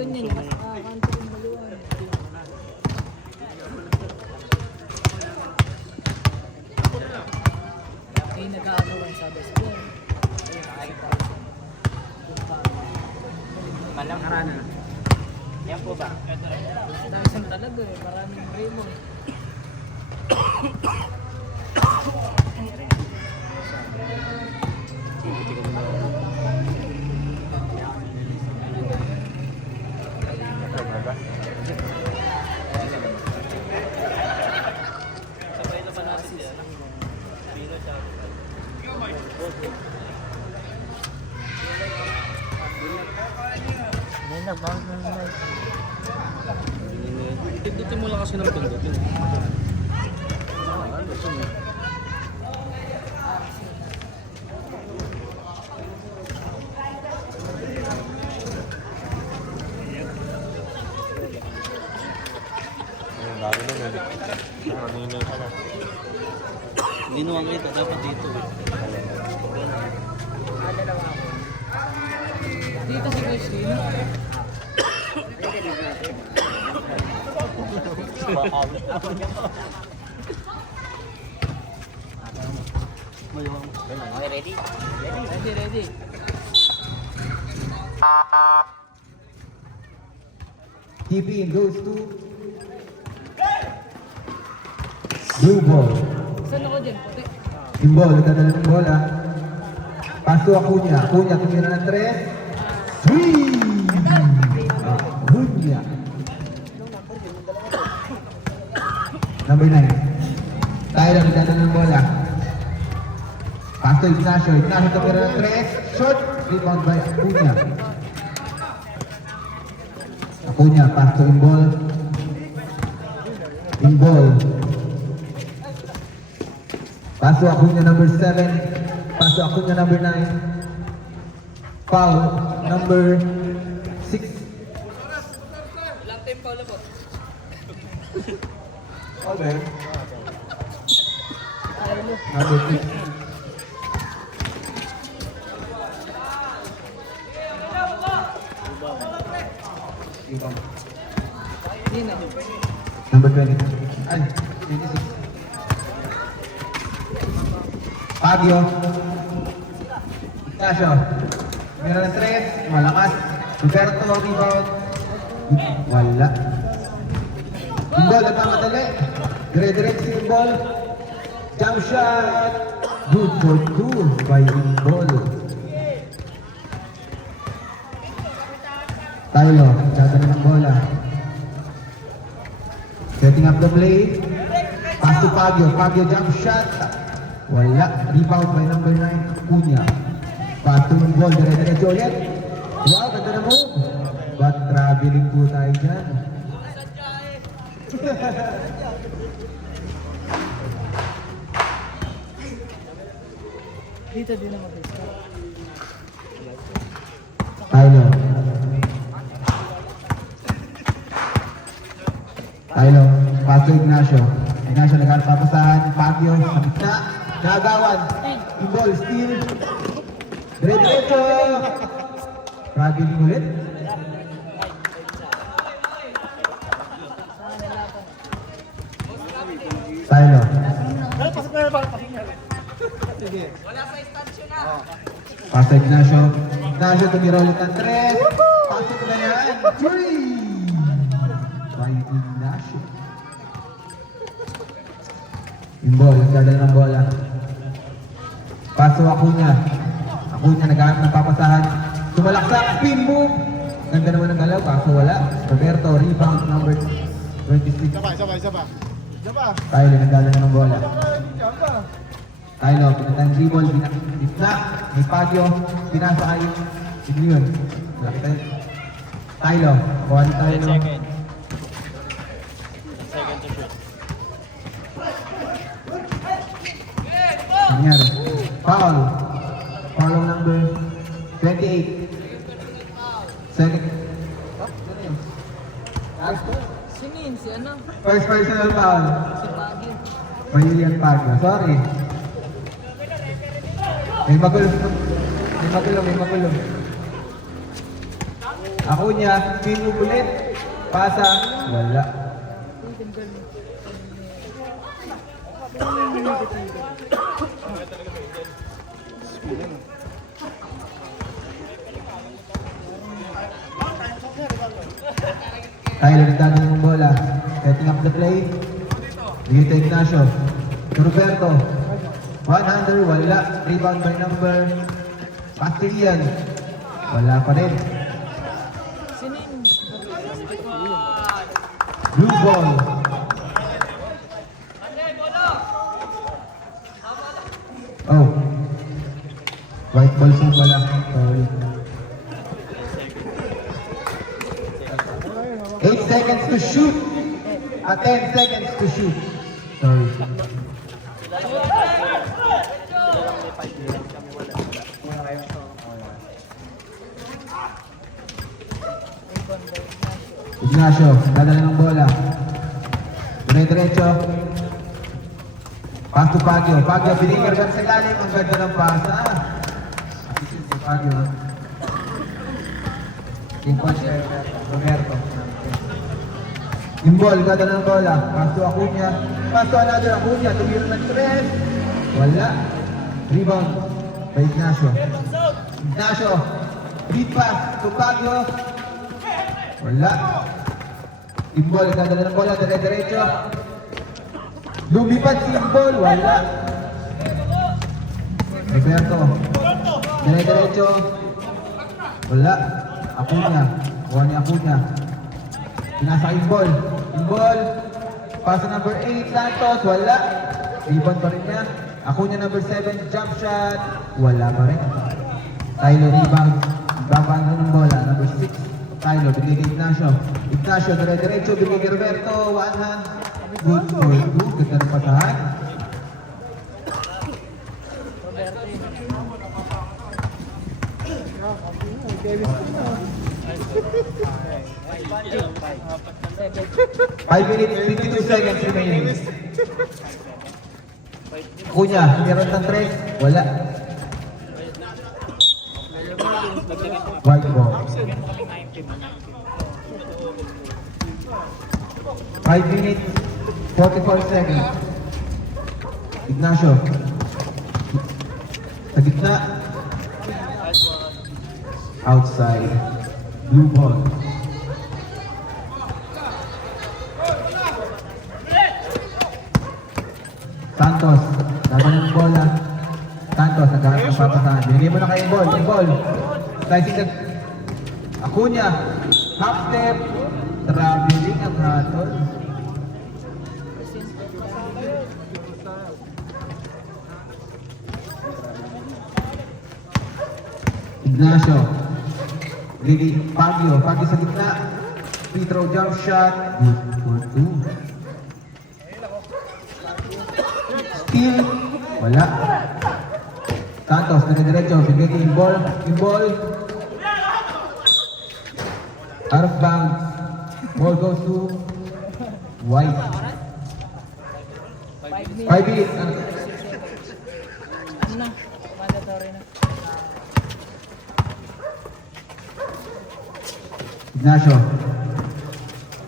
ganyan, mas nakakanto yung maluwan. Ay, nag-aagawan sa baseball. Malang harana. Yan po ba? Dahil talaga eh, maraming Raymond. Pindutin mo lang kasi ng pindutin. Ginuwang ito, dapat dito. Dito si Christine. Okay, ready? Ready. TP goes to blue ball. Saan ako dyan? Puti. Yung ball, nagdadala ng bola. Paso Acuña. Acuña, tumira ng 3. Swing! Acuña. Number 9. Tayo lang nagdadala ng bola. Paso Ignacio. Ignacio tumira ng 3. Short. Rebound by Acuña. Acuña, pass to Imbol. Imbol. Pass to Acuña number 7. Pass to Acuña number 9. Foul number 6. Ilang time Paula po? Okay. Ayaw mo. Number 6. Nino. Number 20. Ay, 26. Fabio. Ignacio. Meron ng 3. Malakas. Roberto, rebound. Wala. Imbol, nagmamadali. Dire-diretso yung ball. Jump shot. Good for 2 by Imbol. Tayo, dadala ng bola. Setting up the play. Pass to Fabio. Fabio jump shot. Wala. Rebound by number 9, Acuña. Pass to yung ball. Dire-diretso ulit. Wow, ganda na move. But traveling po tayo dyan. Dito din naman. Tayo. Tayo. Pass to Ignacio. Ignacio nagpapasahan. Fabio sa gitna. Nagawan. Yung ball, steal. Dire-diretso. Traveling ulit. Tayo. Pass to Ignacio. Ignacio tumira ulit ng 3. Pasok na yan. 3 by Ignacio. Yung ball, nagdadala ng bola. Paso Acuña. Acuña naghahanap ng papasahan. Tumalaksak, spin move. Ganda naman ng galaw, kaso wala. Roberto, rebound number 26. Tayo, nagdadala ng bola. Tayo, pinatang dribble, gitna. May Fabio, pinasa kayo. Sige yun. Malaki tayo. Tayo, kuha ni tayo. Second to shoot. Nangyari. Foul. Foul ang number 28. Second. Sinin, si ano? First personal foul. Si Baguio. Julian Pagno. Sorry. May magulo. May magulo. Acuna, spin move ulit. Pasa, wala. Tyler nagdadala ng bola. Setting up the play. Bigay to Ignacio. To Roberto. One hander, wala. Rebound by number. Pass to Ian. Wala pa rin. Sinin. Blue ball. Oh. White ball po pala. Sorry. 8 seconds to shoot. 10 seconds to shoot. Sorry. Ignacio, dadala ng bola. Dire-diretso. Pass to Pagyo. Pagyo, binigyan ka sa lalim. Ang ganda ng pasa. Assistant si Pagyo. King Punch Roberto. Yung ball, dadala ng bola. Pass to Acuna. Pass to another Acuna. Tumiro ng 3. Wala. Rebound by Ignacio. Ignacio. Lead pass to Pagyo. Wala. Imbol, dadala ng bola, dire-diretso. Lumipad si Imbol, wala. Roberto. Dire-diretso. Wala. Acuna. Kuha ni Acuna. Pinasa Imbol. Imbol. Pasa number 8, Santos, wala. Rebound pa rin niya. Acuna number 7, jump shot. Wala pa rin. Tyler rebound. Babaan ng bola, number 6. Tyler, bigay kay Ignacio. Ignacio, dire-diretso, bigay kay Roberto. One hand. Good for two. Ganda ng pasahan. Five minutes, 52 seconds remaining. Kunya, meron ng 3. Wala. White ball. 5 minutes, 44 seconds. Ignacio. Sa gitna. Outside. Blue ball. Santos. Laban ng bola. Santos, nagkaroon ng papasahan. Binigay mo na kayo yung ball. Yung ball. Slicing na Acuna. Half step. Traveling ang hatol. Ignacio. Lili. Pagyo. Pagyo sa gitna. Free throw jump shot. Good for 2. Steal. Wala. Santos, dire-diretso. Bigay ko yung ball. Yung ball. Out of bounds. Ball goes to White. 5 minutes. Ano na? Mandatory na. Ignacio.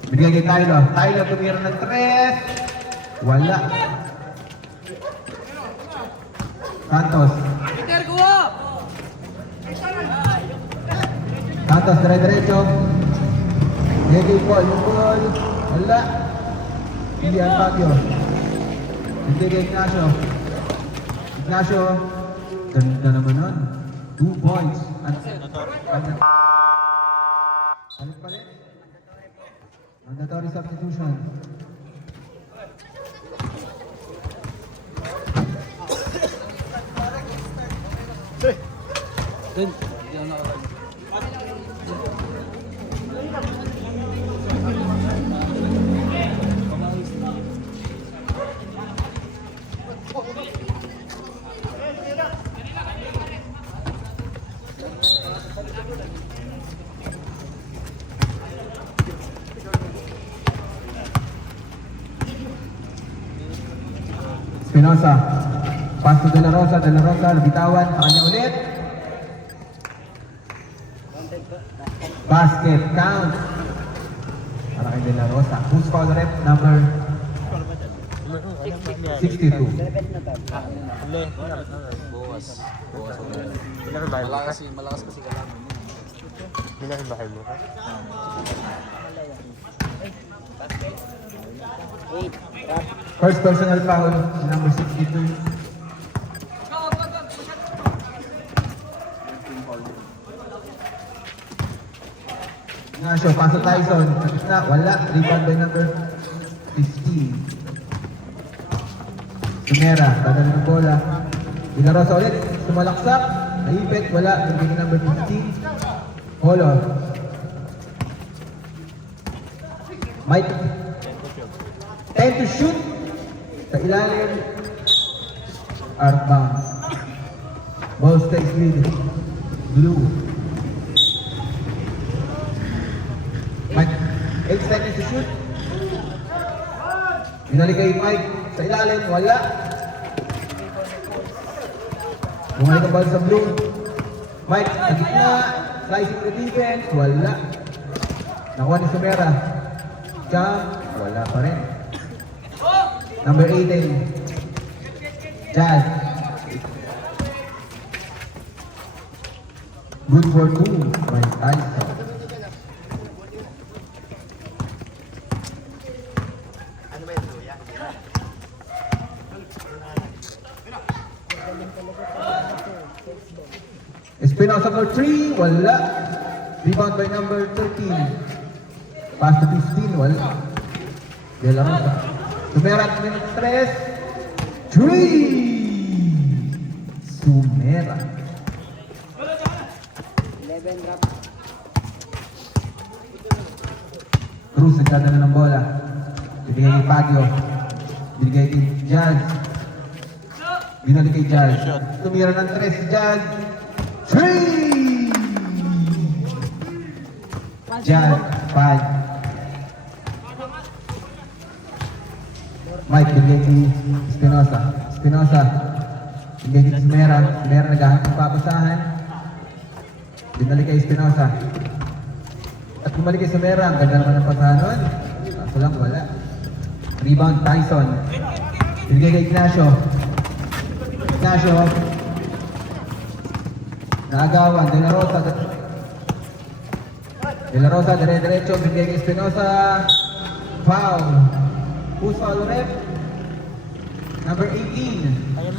Binigay kay Tyler. Tyler tumira ng 3. Wala. Santos. Peter, kuha! Santos, dire-diretso. Binigay yung ball. Yung ball. Wala. Hindi ang Pagyo. Binigay kay Ignacio. Ignacio. Ganda naman nun. 2 points. Alit pa rin. Mandatory substitution. Dun, hindi ako nakakain. Espinosa. Pass to De La Rosa. De La Rosa, nabitawan. Sa kanya ulit. Basket count. Para kay De La Rosa. Who's foul rep? Number 62. Bukas. Malakas kasi kalaban. First personal foul, number 62. Ignacio, paso Tyson. Na, wala. Rebound by number 15. Sumera, tagal ng bola. De La Rosa ulit, sumalaksak. Naipit, wala. Nagiging number 15. Holo. Mike. 10 to shoot. Sa ilalim. Out of bounds. Ball stays with Blue. Mike, 8 seconds to shoot. Binalik kay Mike. Sa ilalim, wala. Bumalik ang ball sa Blue. Mike, sa gitna. Slicing the defense, wala. Nakuha ni Sumera. Jump, wala pa rin. Number 18. Jazz. Good for 2 by Tyson. Espinosa for 3, wala. Rebound by number 13. Pass to 15, wala. De La Rosa. Sumera at minute 3. 3! Sumera. 11 drop. Cruz, nagdadala ng bola. Binigay kay Pagyo. Binigay kay Jazz. Binalik kay Jazz. Tumira ng 3 si Jazz. 3! Jazz, 5. Mike, binigay kay Espinosa. Espinosa. Binigay kay Sumera. Sumera naghahanap ng papasahan. Binalik kay Espinosa. At bumalik kay Sumera. Ang ganda naman ng pasahan nun. Kaso lang, wala. Rebound, Tyson. Binigay kay Ignacio. Ignacio. Naagawan, De La Rosa. De La Rosa, dire-diretso. Binigay kay Espinosa. Foul. Who's foul rep? Number 18.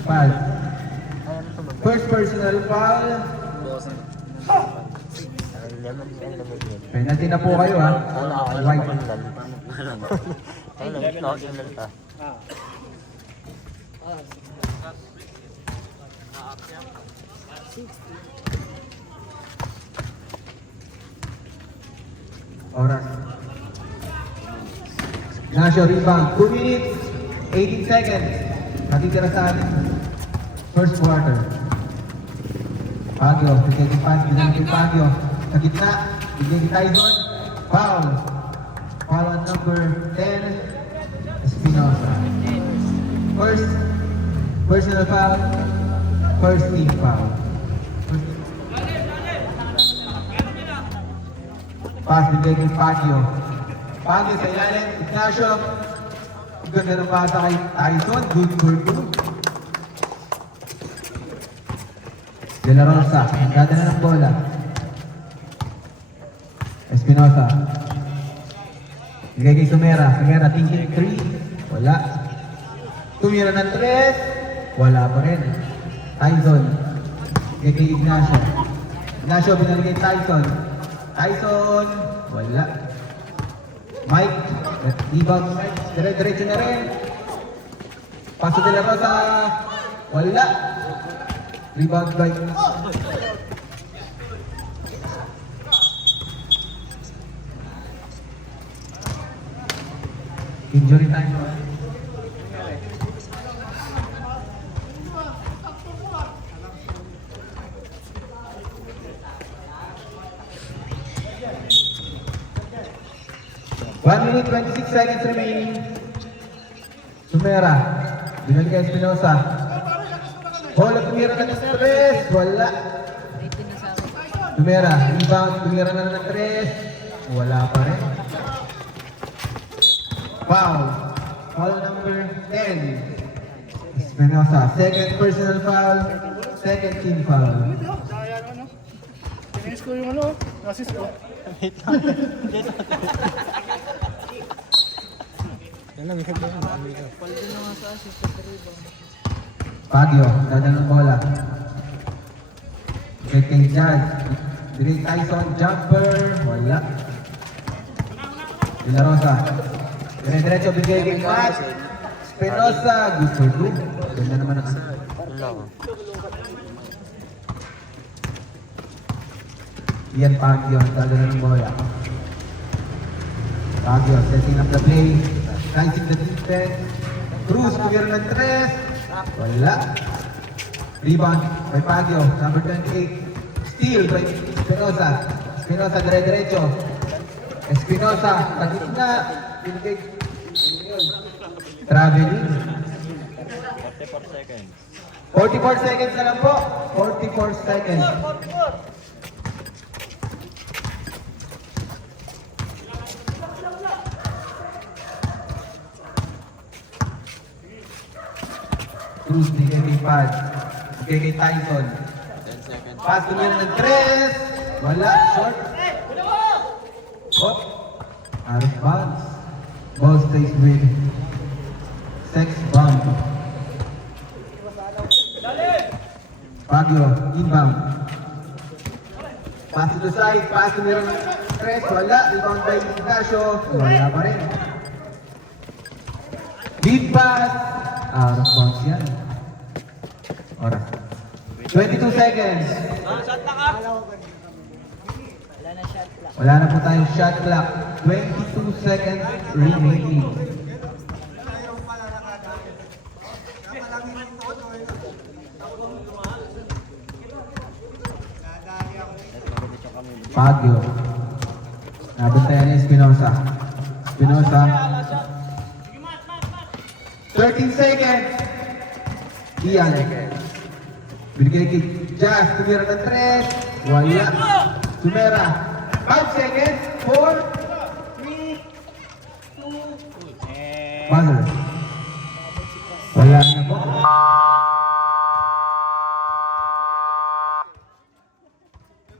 Foul. First personal foul. Penalty na po kayo ha. White. Oras. Ignacio rebound. 2 minutes, 18 seconds. Natitira sa atin. First quarter. Pagyo, bigay kay Pagyo, binigay kay Pagyo. Sa gitna, bigay kay Tyson. Foul. Foul on number 10. Espinosa. First personal foul. First team foul. Pass bigay kay Pagyo. Pagyo sa ilalim. Ignacio. Ganda ng pasa kay Tyson. Good for 2. De La Rosa, dadala ng bola. Espinosa. Bigay kay Sumera. Sumera thinking 3. Wala. Tumira ng 3. Wala pa rin. Tyson. Bigay kay Ignacio. Ignacio binalik kay Tyson. Tyson. Wala. Mike. Rebound Mike. Dire-diretso na rin. Paso De La Rosa. Wala. Rebound by injury time. One minute, 26 seconds remaining. Sumera. Binalik kay Espinosa. Bola tumira ka ng stress. Wala. Tumera, rebound, tumira na ng 3. Wala pa rin. Foul. Foul number 10. Espinosa, second personal foul, second team foul. Finish ko yung ano, assist ko. Baguio, dada ng bola. Check kay Jan. Direk Tyson, jumper. Wala. De La Rosa. Dire-diretso, bigay kay Matt. Espinosa, good for good. Ganda naman ang Ian Baguio, dada ng bola. Baguio, setting up the play. Rising the defense. Cruz, tumira ng 3. Wala. Rebound by Baguio, number 28. Steal by Espinosa. Espinosa, dire-diretso. Espinosa, sa gitna. Binigay. Traveling. 44 seconds. 44 seconds na lang po. 44 seconds. Cruz, bigay kay Pad. Bigay kay Tyson. 10 seconds. Pass to ng 3. Wala. Short. Hop. Out of bounds. Ball stays with Sex Bomb. Baguio, inbound. Pass to the side. Pass to ng 3. Wala. Rebound by Ignacio. Wala pa rin. Deep pass. Out of bounds yan. Oras. 22 seconds. Wala na po tayong shot clock. 22 seconds remaining. Baguio. Nabantayan ni Espinosa. Espinosa. 13 seconds. Ian. Binigay kay Jazz. Tumira ng 3. Wala. Tumera. 5 seconds. 4, 3, 2, buzzer. Wala na po.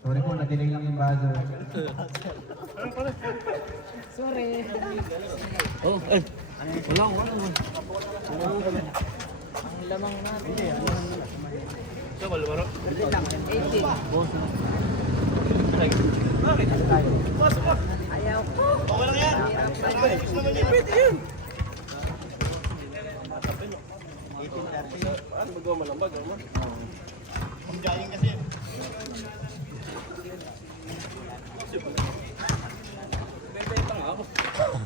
Sorry po, nadiling lang yung buzzer. Sorry. Oh, wala ko. Ang lamang natin. Ito, balbaro. 18. Ayaw ko. Okay lang yan. Gusto naman yung pwede yun. Ano magawa malambag? Ang galing kasi.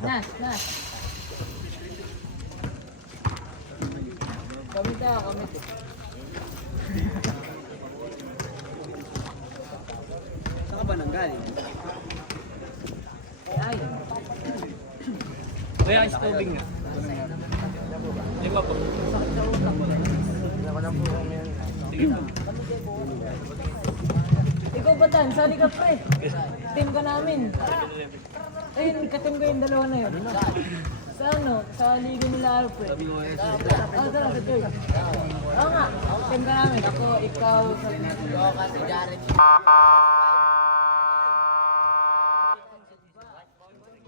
Nas. Kamit na, kamit. Saan ka ba nanggaling? Ay. Kaya ice tubing nga. Di ba po? Ikaw ba Dan? Sali ka pre. Team ka namin. Ayun, katim ko yung dalawa na yun. Sa ano? Sa liga nila Alfred. Tara, sa third. Oo nga, team ka namin. Ako, ikaw, sa kasi Jared.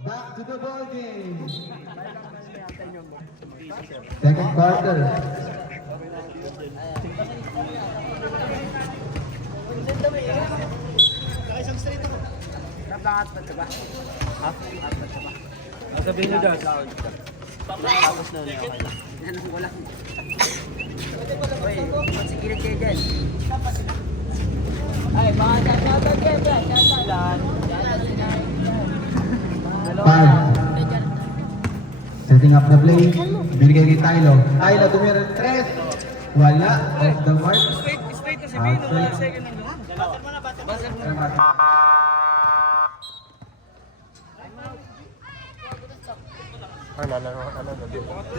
Back to the ball game. Second quarter. Sabihin nyo dyan. Ay, mga shoutout dyan, shoutout. Five. Setting up the play. Binigay kay Tylo. Tylo tumira ng 3. Wala. Off the mark. Straight na si Bino. Outside. Second lang doon. Batter mo na, batter mo.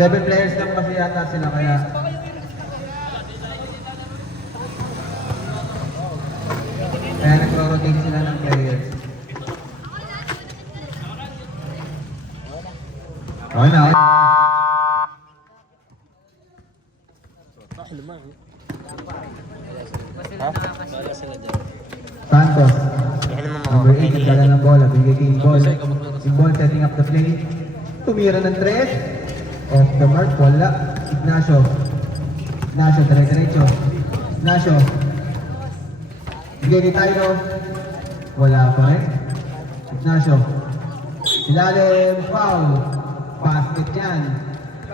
Seven players lang kasi yata sila kaya nagro-rotate sila. Okay na, okay. Wala sila dyan. Santos. Kaya naman Number 8, nagdala ng bola. Bigay kay Imbol. Imbol setting up the play. Tumira ng 3. Off the mark, wala. Ignacio. Ignacio, dire-diretso. Ignacio. Bigay ni Tyro. Wala pa rin. Ignacio. Ilalim, foul. Basket yan.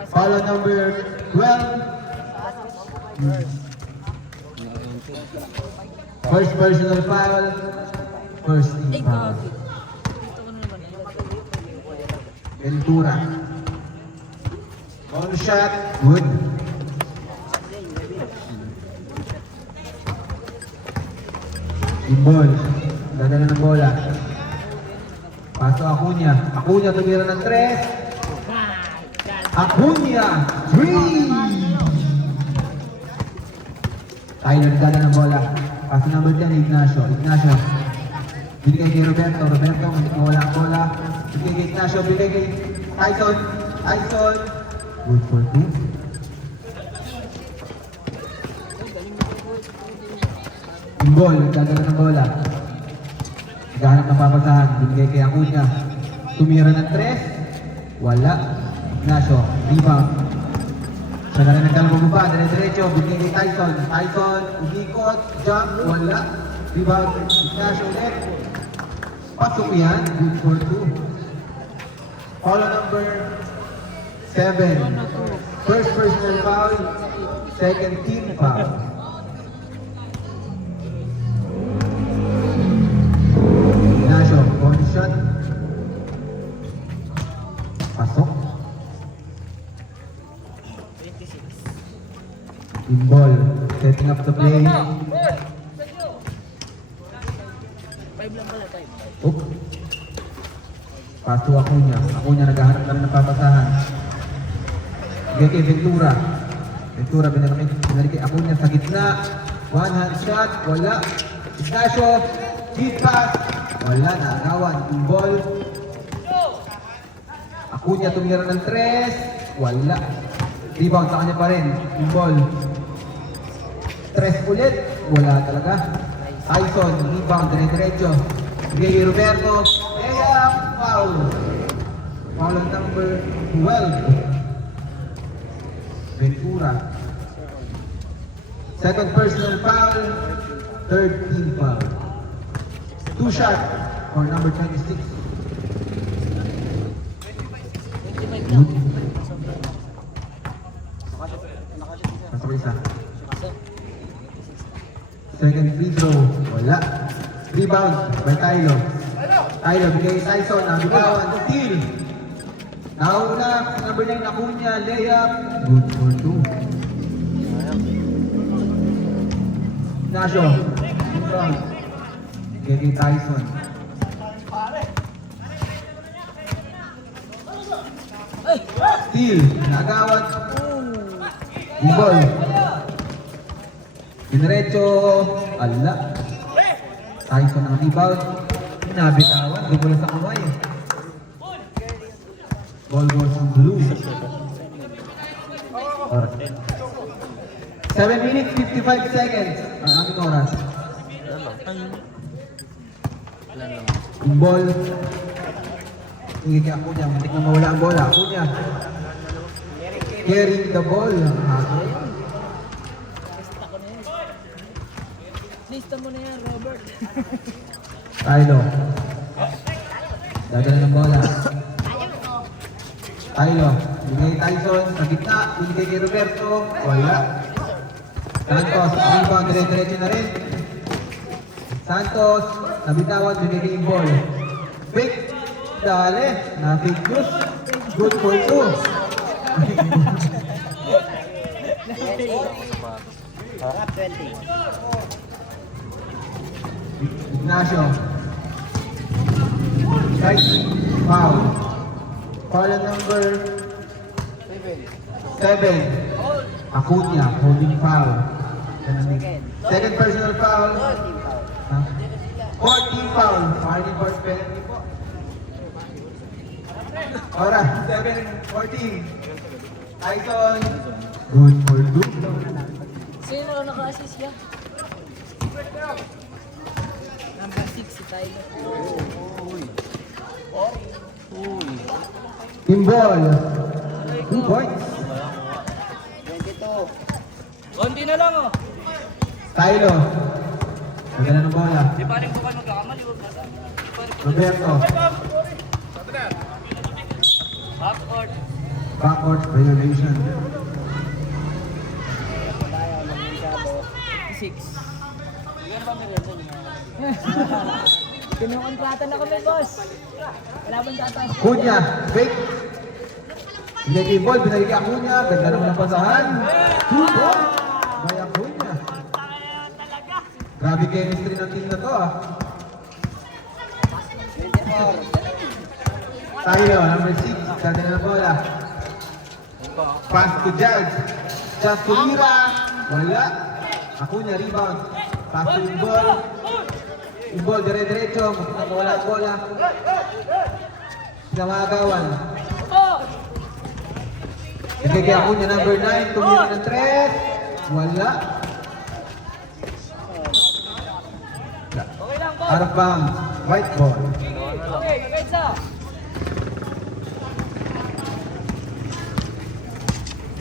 Foul on number 12. First personal foul. First team foul. Ventura. On shot. Good. Imbol. Dadala ng bola. Paso Acuna. Acuna tumira ng 3. Acuna. 3. Tyler dadala ng bola. Paso number 10, Ignacio. Ignacio. Bigay kay Roberto. Roberto, hindi ko wala ang bola. Bigay kay Ignacio. Bigay kay Tyson. Tyson. Good for 2. Imbol, nagdadala ng bola. Naghahanap ng papasahan. Bigay kay Acuna. Tumira ng 3. Wala. Ignacio. Rebound. Siya na rin nagkalababa. Dire-diretso. Bigay kay Tyson. Tyson. Umikot. Jump. Wala. Rebound. Ignacio ulit. Pasok yan. Good for 2. Foul number 7. First personal foul. Second team foul. Ignacio, on shot. Pasok. Imbol, setting up the play. Oop. Paso Acuna. Acuna naghahanap na rin ng papasahan. Bigay kay Ventura. Ventura, binalik kay Acuna sa gitna. One hand shot. Wala. Ignacio. Deep pass. Wala. Naagawan. Imbol. Acuna tumira ng 3. Wala. Rebound sa kanya pa rin. Imbol. 3 ulit. Wala talaga. Tyson. Rebound. Dire-diretso. Bigay kay Roberto. Layup. Foul. Foul on number 12. Ventura. Second personal foul. Third team foul. 2 shot for number 26. Good. Pasok isa. Second free throw. Wala. Rebound by Tylo. Tylo, bigay kay Tyson. Nabitawan. Steal. Nauna. Number 9 Acuna. Layup. Good for 2. Ignacio. Rebound. Bigay kay Tyson. Steal. Nagawat. Imbol. Dinerecho. Ala. Tyson ang rebound. Nabitawan. Dubula sa kamay. Ball goes on blue. 7 minutes, 55 seconds. Ang aming oras. Imbol. Hindi kaya Acuna. Matik na mawala ang bola. Acuna. Carrying the ball. Lista mo na yan, Robert. Tylo. Dadala ng bola. Tylo. Bigay Tyson. Sa gitna. Bigay kay Roberto. Wala. Santos. Rebound. Dire-diretso na rin. Santos. Nabitawan. Bigay kay Imbol. Fake. Dali. Na-fake news. Good for 2. Ignacio. Right. Foul. Foul number 7. Acuna. Holding foul. Second personal foul. 14 foul. Firing for penalty po. Ora, 7-14. Tyson. Good for two. Sino naka-assist yan? Number 6 si Tyler. Team ball. 2 points. Konti na lang oh. Tylo. Maganda ng bola. Di pa rin bukan magkakamali. Roberto. Half court. Backcourt violation. 6. Kinukontrata na kami, boss. Wala bang tataas? Cunha. Fake. Hindi team ball. Binalik kay Cunha. Ganda naman ang pasahan. 2 points. By Cunha. Grabe chemistry ng team na to ah. Tayo, number 6. Ganda na ng bola. Pass to Judge. Just to Mira. Wala. Cunha rebound. Pass to Imbol. Imbol dire-diretso. Wala ang bola. Sinamagawan. Bigay kay Cunha number 9. Tumira ng 3. Wala. Out of bounds. White ball. Okay, Kagetsa.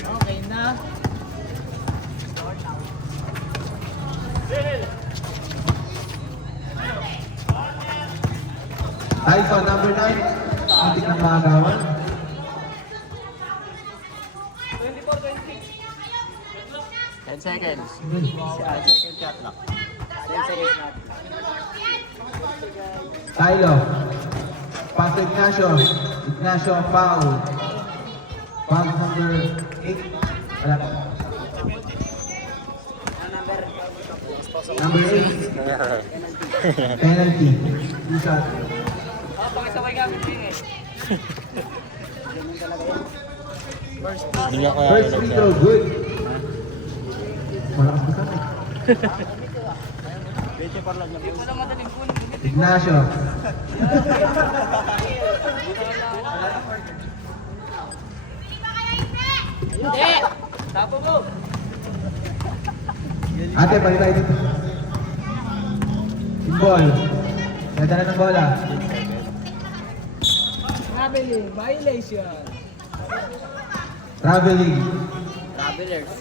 Okay na. Tyson number 9. Antik ng magawan. 10 seconds. 10 second shot lang. 10 seconds na. Tylo. Pass to Ignacio. Ignacio foul. Foul number 8. Wala pa. Number 8. Penalty. 2 shots. Pakisabay gamit din eh. First free throw, good. Malakas pa sa Hindi mo lang madaling kunin. Ignacio. Hindi! Tapo mo! Ate, balik tayo dito. Ball. Nadala ng bola. Traveling, violation. Traveling. Travelers.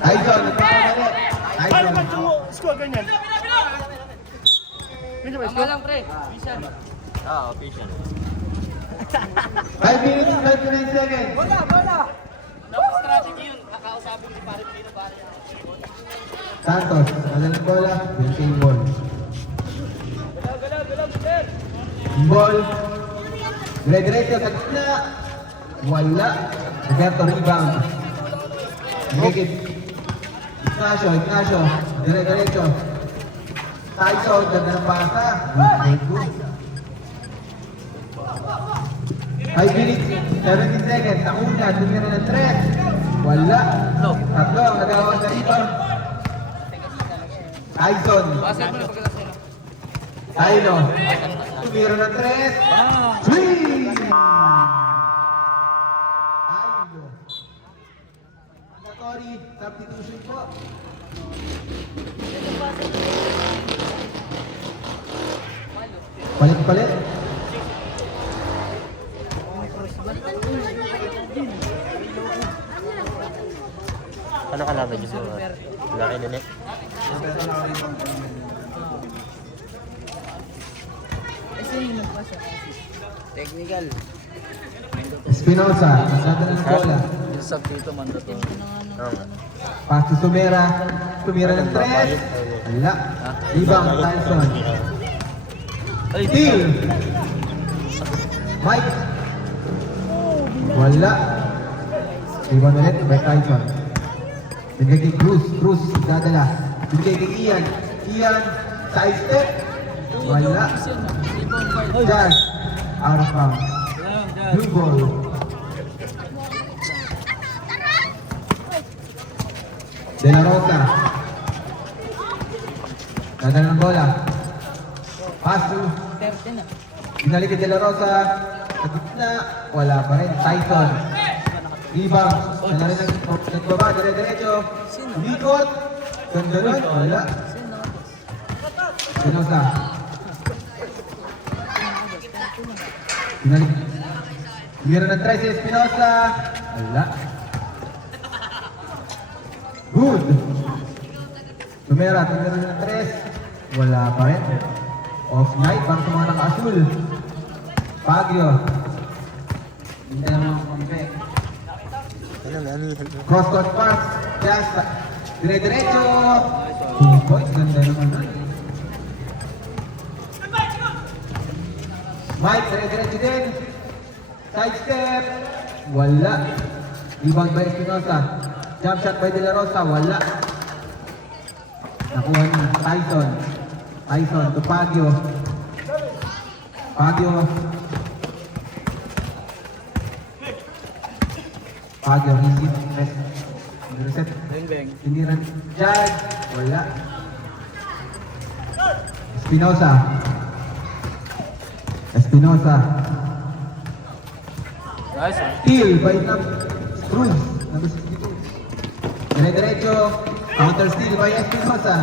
Tyson, nagpapabalik. Paano ba Tyson. score ganyan? Tama lang pre. Vision. Official. 5 minutes and 29 seconds. Bola, bola. Dapat strategy yun. Kakausapin mo pare Pino pare. Santos, nadala ng bola. Maintain ball. Galaw, sir. Ball. Dire-diretso sa gitna. Wala. Roberto rebound. Higit. Ignacio. Dire-diretso. Tyson, ganda ng pasa. Good. 5 minutes, 17 seconds. Cunha, tumira ng 3. Wala. Tatlo, ang nagawa sa rebound. Tyson. Basket mo na pagkatapos nila. Tylo. Tumira ng 3. Swing! Tylo. Mandatory substitution po. Palit-palit. Ano kalaban niyo sa laki na net? Kasi yung nagpasa. Technical. Espinosa, nadala ng bola. Yung sub dito mandatory. Pass to Sumera. Tumira ng 3. Wala. Rebound, Tyson. Steal. Mike. Wala. Rebound ulit by Tyson. Bigay kay Cruz, dadala. Bigay kay Ian. Ian, side step. Wala. Jazz. Out of bounds. Blue ball. De La Rosa. Dadala ng bola. Pass to 30 na. Binalik ni De La Rosa. Sa gitna. Wala pa rin. Tyson. Rebound. Wala rin nagbaba. Dire-diretso. Umikot. Ganda nun. Wala. Espinosa. Binalik. Meron ng try si Espinosa. Wala. Good. Tumera ng 3. Wala pa rin. Off night para sa mga naka-asul. Baguio. Hindi naman ang kampe. Cross-court pass. Just dire-diretso. 2 points. Ganda naman nun. Mike, dire-diretso din. Side step. Wala. Rebound by Espinosa. Jump shot by De La Rosa. Wala. Nakuha ni Tyson. Tyson to Baguio. Baguio. Baguio. Easy. Reset. Hindi rin. Judge. Wala. Espinosa. Espinosa. Nice. Steal by Cruz. Number 62. Dire-diretso. Counter steal by Espinosa.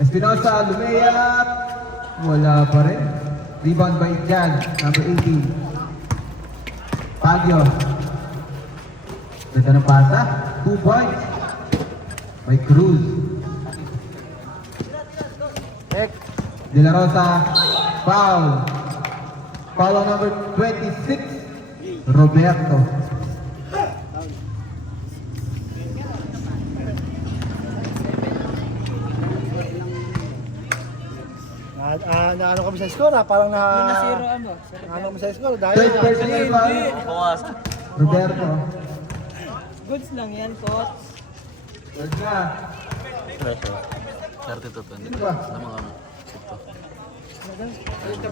Espinosa, lumayap. Wala pa rin. Rebound by Jan, number 18. Baguio. Ganda ng pasa. 2 points. By Cruz. De La Rosa. Foul. Foul on number 26. Roberto. Naano kami sa score parang Zero ano? Naano kami sa score dahil Third personal foul. Bawasan. Roberto. Goods lang yan, coach. Third na. 32-20. Sino ba? Sa mga sito. Third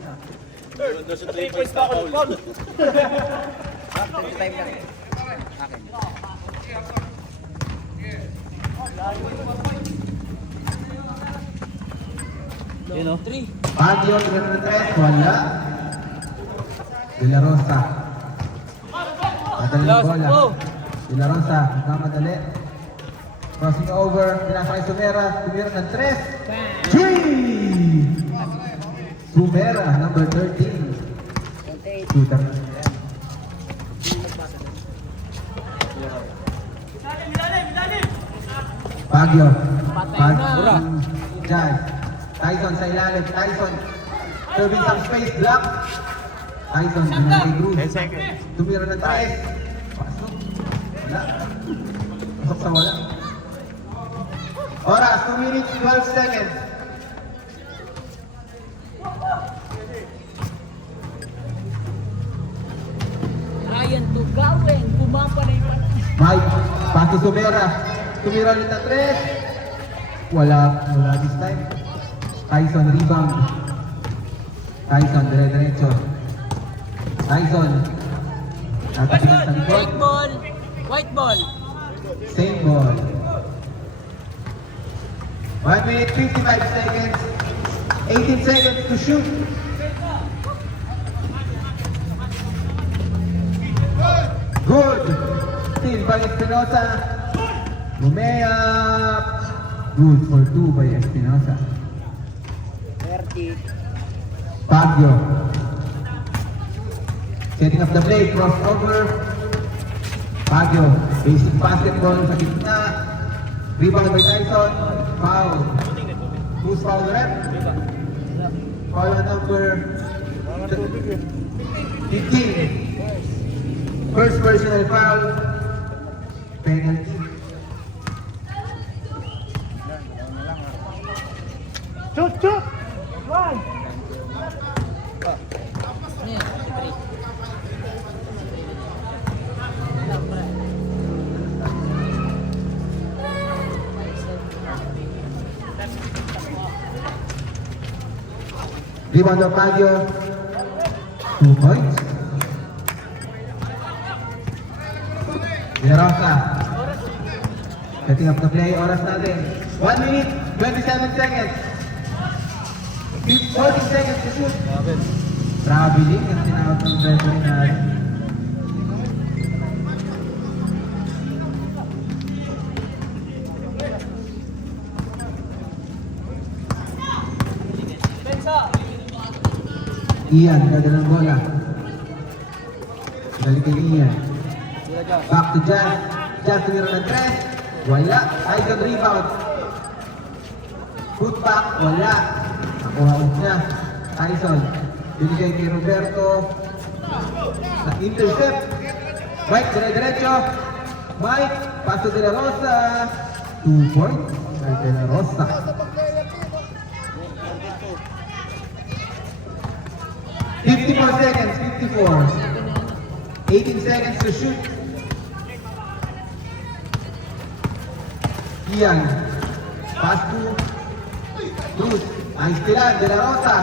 na. Nasa 3 points pa ako ng foul. Yun o. 3. Baguio, tignan ng 3. Wala. De La Rosa. Madali ng bola. De La Rosa, nagmamadali. Crossing over, pinasakay Sumera. Tumira ng 3. 3! Sumera, number 13. Shooter. Baguio. Baguio. Jazz. Tyson sa ilalim. Tyson. Serving some space. Block. Tyson. Binigay Cruz. 10 seconds. Tumira ng 3. Pasok. Wala. Pasok sa wala. Oras. 2 minutes, 12 seconds. Ryan to gawin. Pumapanay pa. Mike. Paso Sumera. Tumira ulit ng 3. Wala this time. Tyson rebound. Tyson dire-diretso. Tyson. Natapinan sa likod. White ball. White ball. Same ball. 1 minute 55 seconds. 18 seconds to shoot. Good. Steal by Espinosa. Lumayap. Good for 2 by Espinosa. 30. Baguio. Setting up the play, crossover. Baguio. Basic basketball sa gitna. Rebound by Tyson. Foul. Who's foul rep? Foul on number 15. First personal foul. Penalty. Shoot! One! Rebound of Baguio. 2 points. De La Rosa. Setting up the play. Oras natin. 1 minute. 27 seconds. 14 seconds to shoot. Traveling ang tinawag ng referee natin. Ian, dadala ng bola. Balik kay Ian. Back to Jazz. Jazz tumira ng 3. Wala. Tyson rebound. Put back. Wala. Nakuha out niya. Tyson. Binigay kay Roberto. Na-intercept. Mike, dire-diretso. Mike, paso de la Rosa. 2 points. Mike de la Rosa. 54 seconds, 54. 18 seconds to shoot. Ian. Pass to Cruz. Ayos nila, De La Rosa.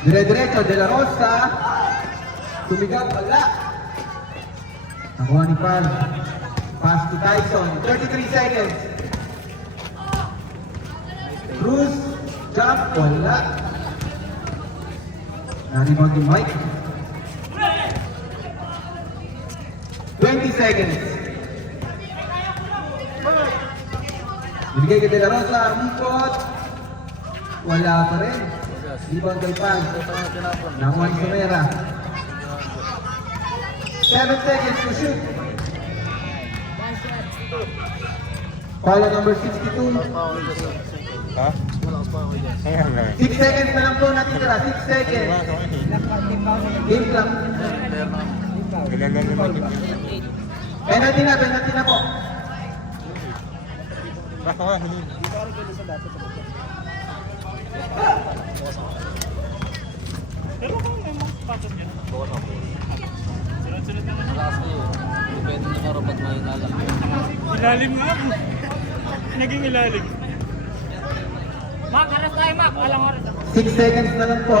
Dire-diretso, De La Rosa. Tumigat, wala. Nakuha ni Pan. Pass to Tyson. 33 seconds. Cruz. Jump, wala. Narinig ni Mike. 20 seconds. Binigay kay De La Rosa, ikot. Wala pa rin. Ibang kay Pan. Nakuha ni Sumera. 7 seconds to shoot. Pala number 62. Ha? Ayan na. 6 seconds na lang po natitira. 6 seconds. Game clock. Kailangan naman yung... Penalty na po. Baka nga, hindi. Ilalim nga. Naging ilalim. 6 seconds na lang po.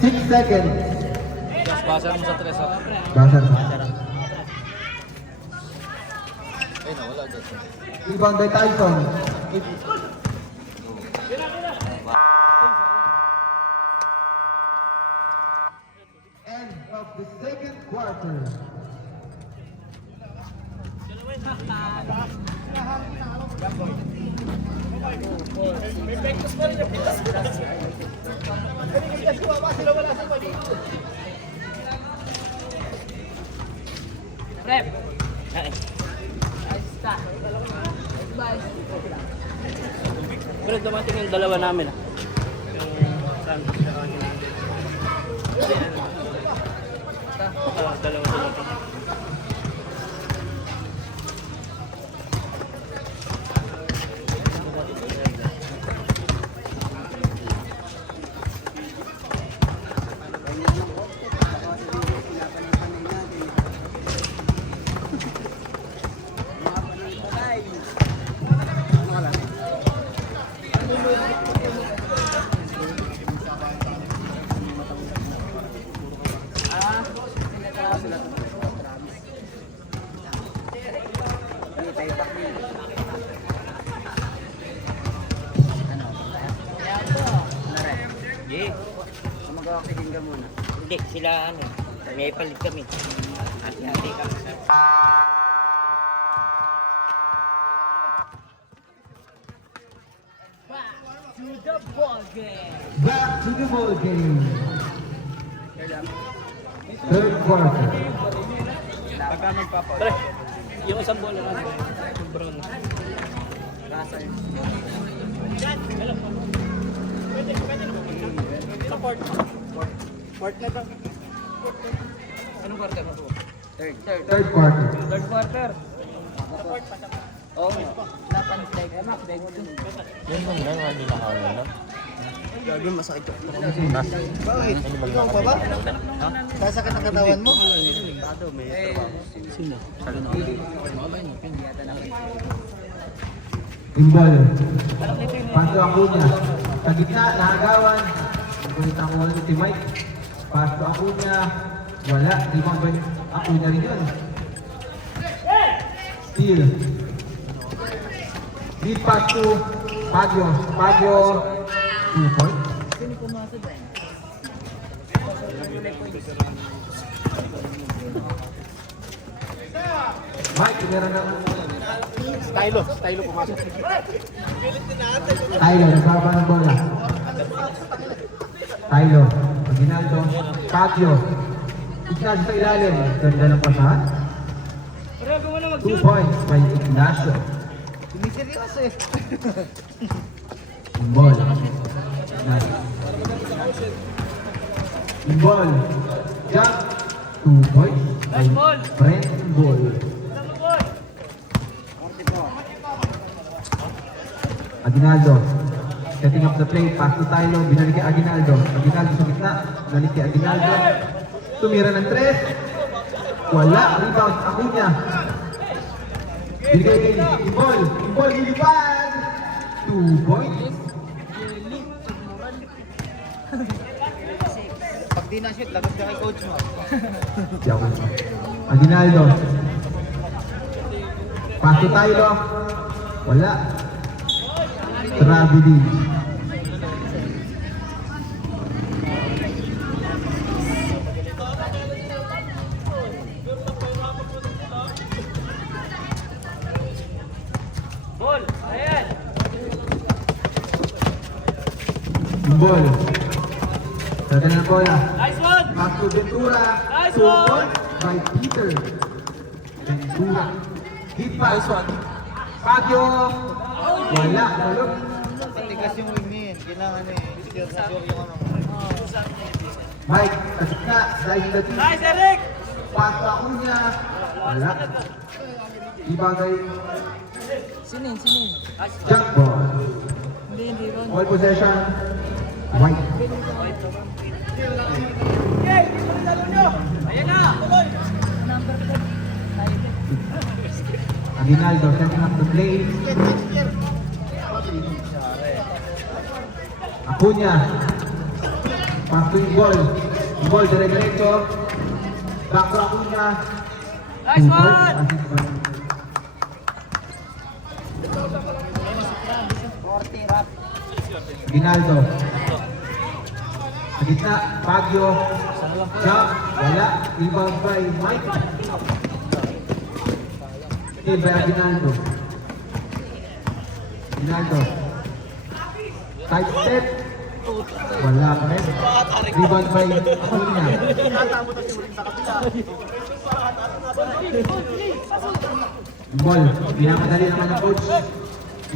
6 seconds. Basa mo sa 3 ha. Basa na. Ay, nawala dyan. Rebound by Tyson. End of the second quarter. Rep. Ayos ka. Bye. Pero dumating yung dalawa namin ah. Dalawa. Hindi, sila ano. May palit kami. Hati-hati kami. Back to the ball game. Back to the ball game. Third quarter. Pre, yung isang bola na. Yung brown. Rasa yun. Sa port. Port na ba? Anong quarter mo po? Third. Third quarter. Third quarter. Oo. Yan lang yan, hindi nakawala na. Gagawin masakit ko. Bakit? Ano bang nakawala na? Sasakit ang katawan mo? May trabaho. Sino? Sabi na ako. Imbol. Paso ako niya. Sa gitna, nakagawan. Ngunit ako ulit si Mike. Paso ako niya. Wala. Di ba ba ako niya rin yun? Steal. Lead pass to Baguio. Baguio, 2 points. Sino pumasok? Mike, meron ng Stylo pumasok. Tylo, nagbaba ng bola. Tylo, Aguinaldo, Baguio. Ignacio sa ilalim. Ganda ng pasahan. 2 points by Ignacio. Sumiseryoso eh. Ball. Ball. Jump. 2 points by Brent Ball. Aguinaldo. Setting up the play. Pass to Tylo. Binalik kay Aguinaldo. Aguinaldo sa gitna. Binalik kay Aguinaldo. Tumira ng 3. Wala. Rebound. Acuña. Binigay kay Imbol. Imbol lilipad. 2 points. Pag di na-shoot, lagot ka kay coach mo. Yawa. Aguinaldo. Pass to Tylo. Wala. Tragedy. Ball. Sada ng bola. Nice one! Pass to Ventura. Nice 2 one! points by Peter. Ventura. Hit pass. Baguio. Wala. Malog. Tigas yung wing niya. Kailangan eh. Sure yung ano. Mike. Sa gitna. Dahil na team. Nice, Eric! Pass to Acuña. Wala. Ibagay. Sino yun? Sino yun? Jump ball. Hindi ba? Ball possession. White. Ayan na! Number 4. Aguinaldo setting up the play. Acuña. Pass to Imbol. Imbol dire-diretso. Back to Acuña. Nice 2 one! points. Assist by 40 rap. Aguinaldo. Sa gitna, Baguio. Jump. Wala. Rebound by Mike. Steal by Aguinaldo. Aguinaldo. Side step. Wala pa rin. Rebound by Acuña. Ball. Binamadali naman ng coach.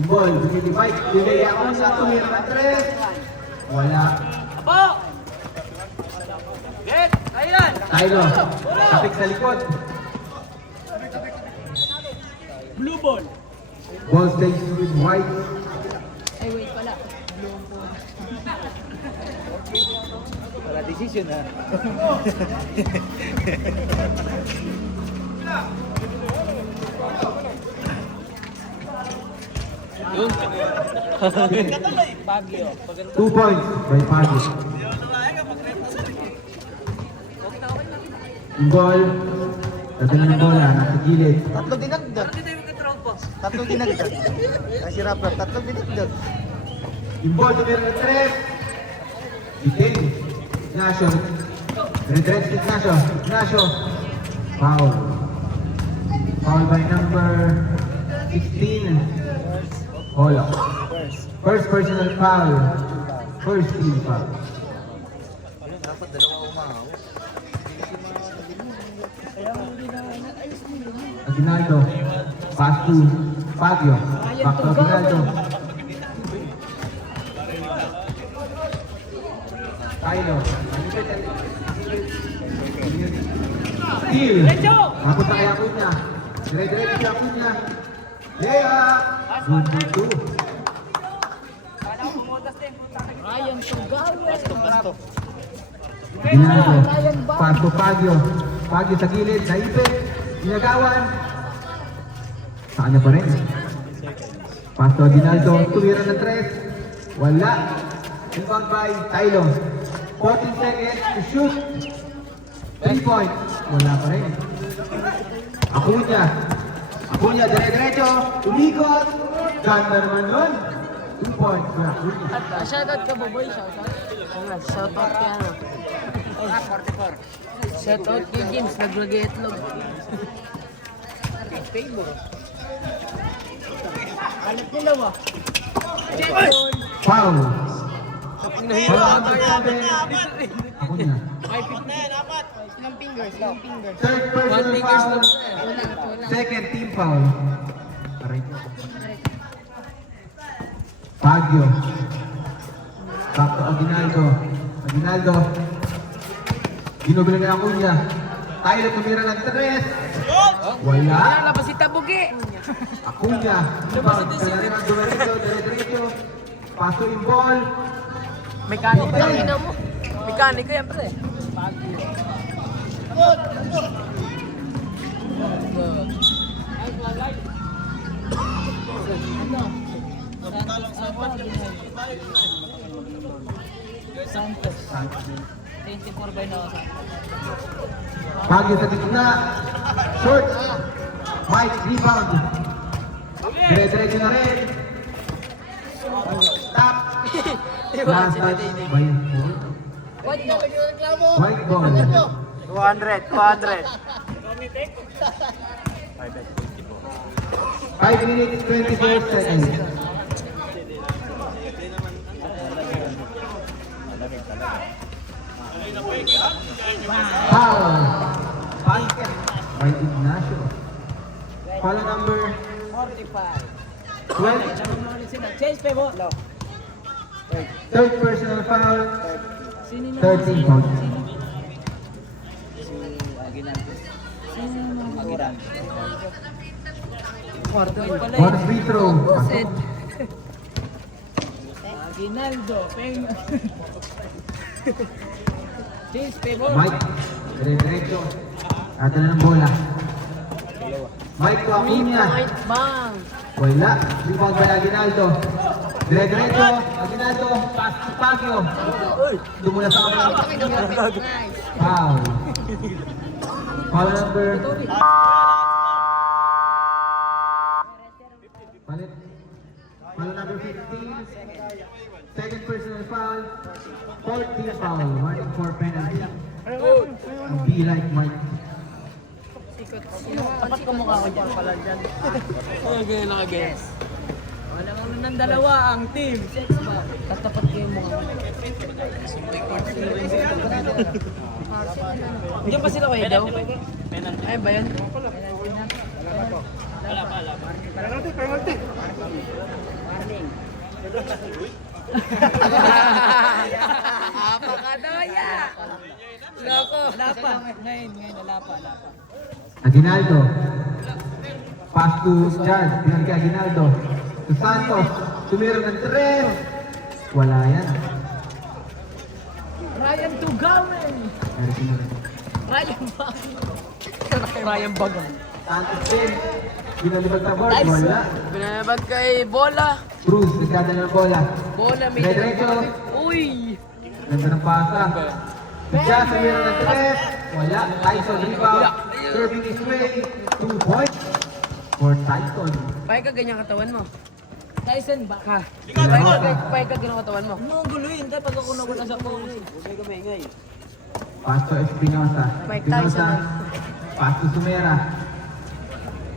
Ball. Binibike. Binigay ako sa tumira ng 3. Wala. Apo! Get! Thailand! Tylo. Kapik sa likod. Blue ball! Ball stays with White. Ay, wait pala. Wala decision ha. Baguio. 2 points by Baguio. Ball. Tatalo ng bola. Nasa gilid. Tatlong dinagdag. Tatlong dinagdag. Ay si Rapper, tatlong dinagdag. Yung ball tumira ng 3. Bitin. Ignacio. Retrench Ignacio. Ignacio. Foul. Foul by number 16. Holo. First personal foul. First team foul. Dapat dalawa umahaw. Aguinaldo. Pass to Baguio. Back to Aguinaldo. Tylo. Steal. Mapunta kay Acuña. Dire-diretso si Acuña. Layup. Good. Ryan Sugawe. Aguinaldo. Pass to Baguio. Baguio sa gilid. Naipit. Ginagawan. Sa kanya pa rin. Pass to Aguinaldo. Tumira ng 3. Wala. Rebound by Tylo. 14 seconds to shoot. 3 points. Wala pa rin. Acuña. Acuña, dire-diretso. Umikot. Ganda naman nun. 2 points for Acuna. At shoutout ka, Boboy. Shoutout. Shoutout kay ano. 44. Shoutout kay James. Naglagay itlog. Alat nila ba? Foul. Nahira Foul number 7. Acuna. Ilang fingers? Ilang fingers? Third personal foul. Second team foul. Aray. Baguio. Back to Aguinaldo. Aguinaldo. Ginugulo na Acuna. Tyler tumira ng 3. Wala. Labas si Tabugi. Acuna. Rebound. Kaya rin ang dumarito. Dire-diretso. Paso yung ball. Mekaniko lang ina mo. Mekaniko yan, pre. Santos. 24 by now. Baguio sa gitna. Short. Mike, rebound. Dire-diretso na rin. Stop. Last touch. By What no? white ball. 200. 5 minutes, 24 seconds. Foul. Basket. By Ignacio. Foul number 45. 12. Change pa mo. Third personal foul. Sino na? 13 points. One free throw. Buset. Aguinaldo. Peng. Change pa mo. Mike. Dire-diretso. Ato na ng bola. Mike to Acuna. Point bang. Wala. Rebound by Aguinaldo. Dire-diretso. Aguinaldo. Pass to Baguio. Dumula sa kamay. Foul. Foul number. Palit. Foul number 15. Second personal foul. 14 foul. 1 for penalty. Be like Mike. Dapat kumukha ko dyan pala dyan. Okay, naka-guess. Walang ano ng dalawa ang team. Tatapat kayo mukha ko. Diyan pa sila kayo daw? Ay ba yun? Apa ka daw ya? Loko. Lapa. Ngayon, lapa. Aguinaldo. Pass to Jan. Pinag kay Aguinaldo. To Santos. Tumira ng 3. Wala yan. Ryan Tugamen. Pero sinunod. Ryan Bagam. Ryan Bagam. Santos din. Binalibag sa board. Wala. Binabag kay Bola. Cruz. Nagdadala ng bola. Bola, may Dire-diretso. Uy! Ganda ng pasa. Jan. Tumira ng 3. Wala. Tyson rebound. Serving his way. 2 points. For Tyson. Pay ka ganyan katawan mo. Tyson ba? Ha? Dalawa. Pay ka ganyan katawan mo. Ano ang guluhin? Tayo pag ako na sa phone. Pass to Espinosa. Mike Espinosa. Tyson. Pass to Sumera.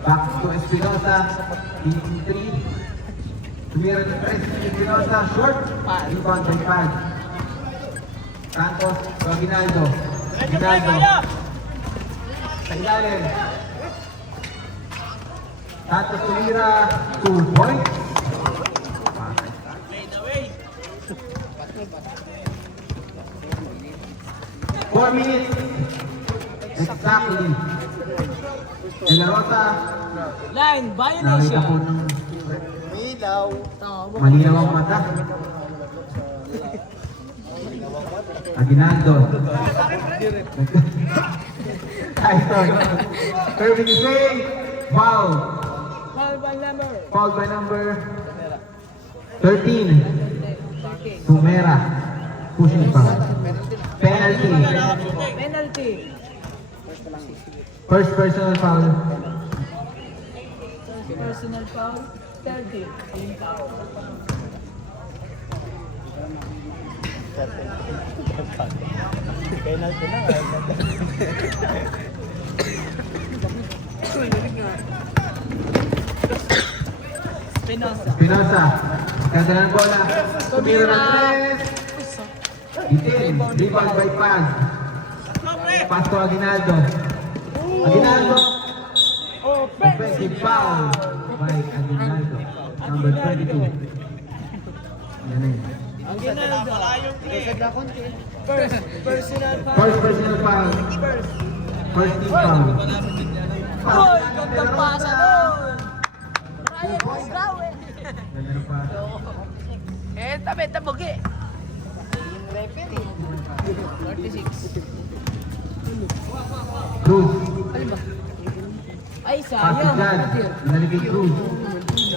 Back to Espinosa. 3. Sumera to Espinosa. Short. Rebound by Pag. Santos to Aguinaldo. Aguinaldo. Sa ilalim. Santos tumira. 2 points. 4 minutes. Exactly. De La Rosa. Line, Nakita violation. po ng Milaw. malinaw ang mata. Aguinaldo. Tyson. Serving his way. Foul. Foul by number. Foul by number 13. Sumera. Pushing foul. Penalty. Penalty. First personal foul. Personal foul. 30. Kaya na ito na. Pinosa. Pinosa. Ganda ng bola. Tumira ng 3. Itin. Rebound by Paz. Pass to Aguinaldo. Aguinaldo. Offensive foul by Aguinaldo. Number 22. Yan eh. Ang ginaldo. First personal foul. First personal foul. First team foul. Hoy, gandang pasa doon. Ryan Masgawe. Ganda ng pass. Tabi, tabugi. Cruz. Ay, Pass to sayang. Jan. Inaligay Cruz.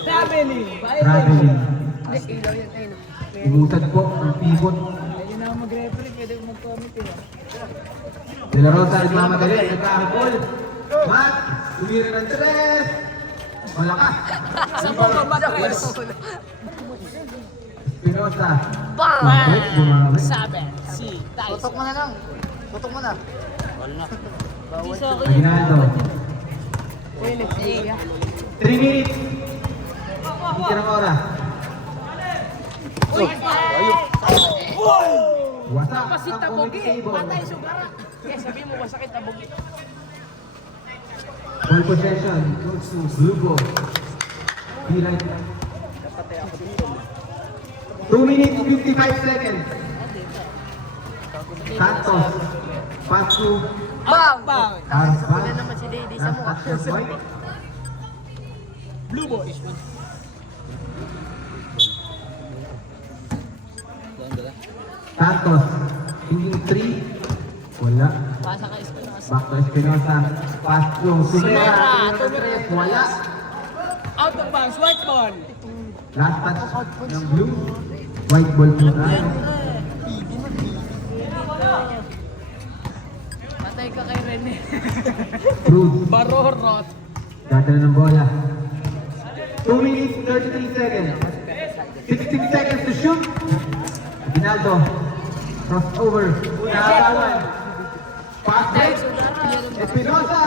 Traveling. Traveling. Umusad po ang pivot. Ayun na mag-referee, pwede mag-comment eh. De La Rosa ay mamadali. Nagkakabol. Matt. Tumira ng 3. Malakas. Sa mga matres. Pinosa. Bang! Mabait, bumabay. Sabi, si Tyson. Tutok mo na lang. Tutok mo na. Hindi sa akin. Aguinaldo. Uy, let's see. 3 minutes. Hindi ka ng oras. Wasak Kasi ang tabugi. committee table. Patay sugara. Kaya sabi mo, masakit tabugi. Ball possession goes to Blue Ball. Be right. 2 minutes 55 seconds. Santos. Pass to Bang! Bang! Arbas. naman si Daddy sa mukha. Last point. Blue boys. Santos. Thinking 3. Wala. Pasa ka Espinosa. Back to Espinosa. Pass to Sumera. Sumera. Wala. Out of bounds, white ball. Last touch ng blue. White ball muna. Patay ka kay Rene. Cruz. Barorot. Dadala ng bola. 2 minutes 33 seconds. 16 seconds to shoot. Aguinaldo. Crossover. Nakawan. Pass break. Espinosa.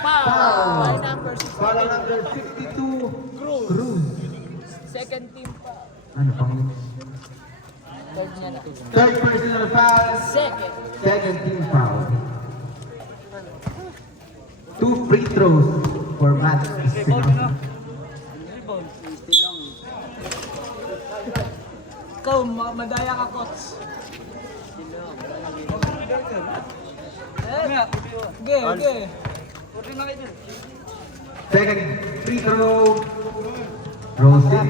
Foul. By number 6. Foul on number 62. Cruz. Second team pa. Ano pang Third niya na. third personal foul. Second. Second team foul. 2 free throws for Matt Espinosa. Ikaw, madaya ka, coach. Okay. Second free throw. Rosin.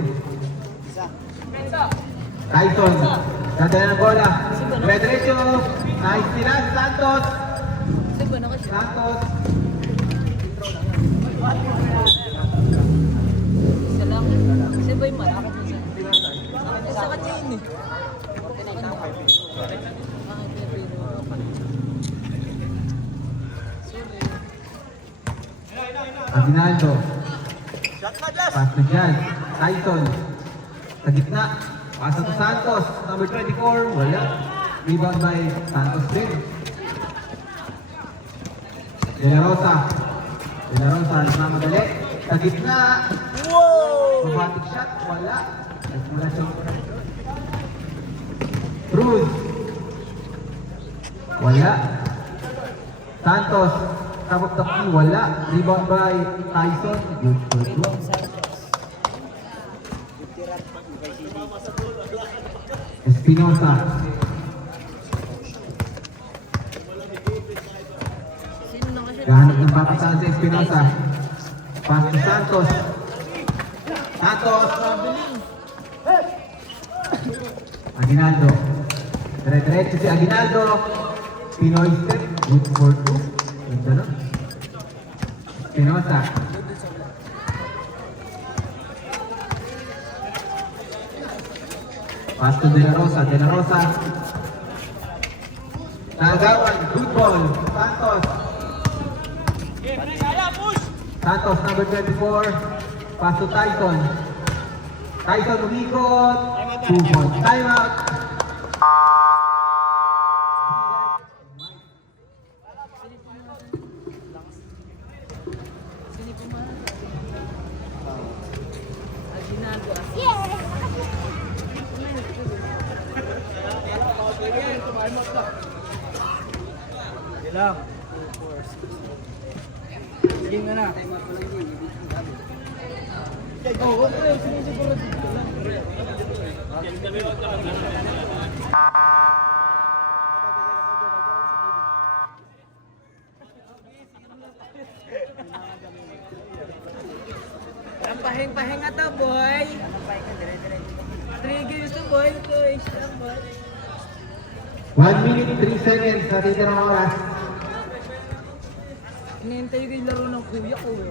Tyson. Dadala ng bola. Diretso. Nice tiran. Santos. Sige na kasi. Santos. Isa lang. Kasi ba yung malakot mo siya? Sa kanya yun eh. Aguinaldo. Pass na dyan. Tyson. Sa gitna. Pasa to Santos. Number 24. Wala. Rebound by Santos din. De La Rosa. De La Rosa. Namamadali. Sa gitna. Babatic shot. Wala. Nagmula siya. Cruz. Wala. Santos. Top of the key. Wala. Rebound by Tyson. Good for two. Espinosa. Sino na kasi? Gahanap ng papasahan si Espinosa. Pass to Santos. Santos. Aguinaldo. Dire-diretso si Aguinaldo. Pinoy step. Good for two. Ganda nun. Espinosa. Pass to De La Rosa. De La Rosa. Nagawan. Good ball. Santos. Santos, number 24. Pass to Tyson. Tyson umikot. 2 points. Time out. Silipin mo na. Ginagawa. Ilang? Sige nga na. Oo, okay. Sinisiguro dito lang. Ang pahing-pahinga to, boy. 3 games to, boy. Boy, siya, boy. 1 minute, 3 seconds. Natitira ng oras. Hinihintay ko yung laro ng kuya ko, eh.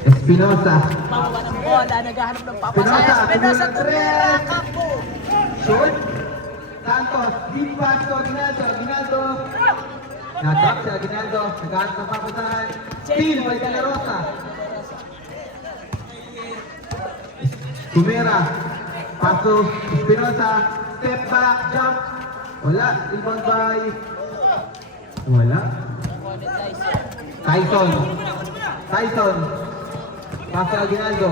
Espinosa. Pakuha ng bola, naghahanap ng Espinosa. Espinosa, Tumira, Campo. Shoot. Santos. Deep pass to Aguinaldo. Aguinaldo. Na-drop si Aguinaldo. Naghahanap ng papasahan. Steal by De La Rosa. Tumira. Paso. Espinosa. Step back. Jump. Wala. Rebound by. Wala. Tyson. Tyson. Paso Aguinaldo.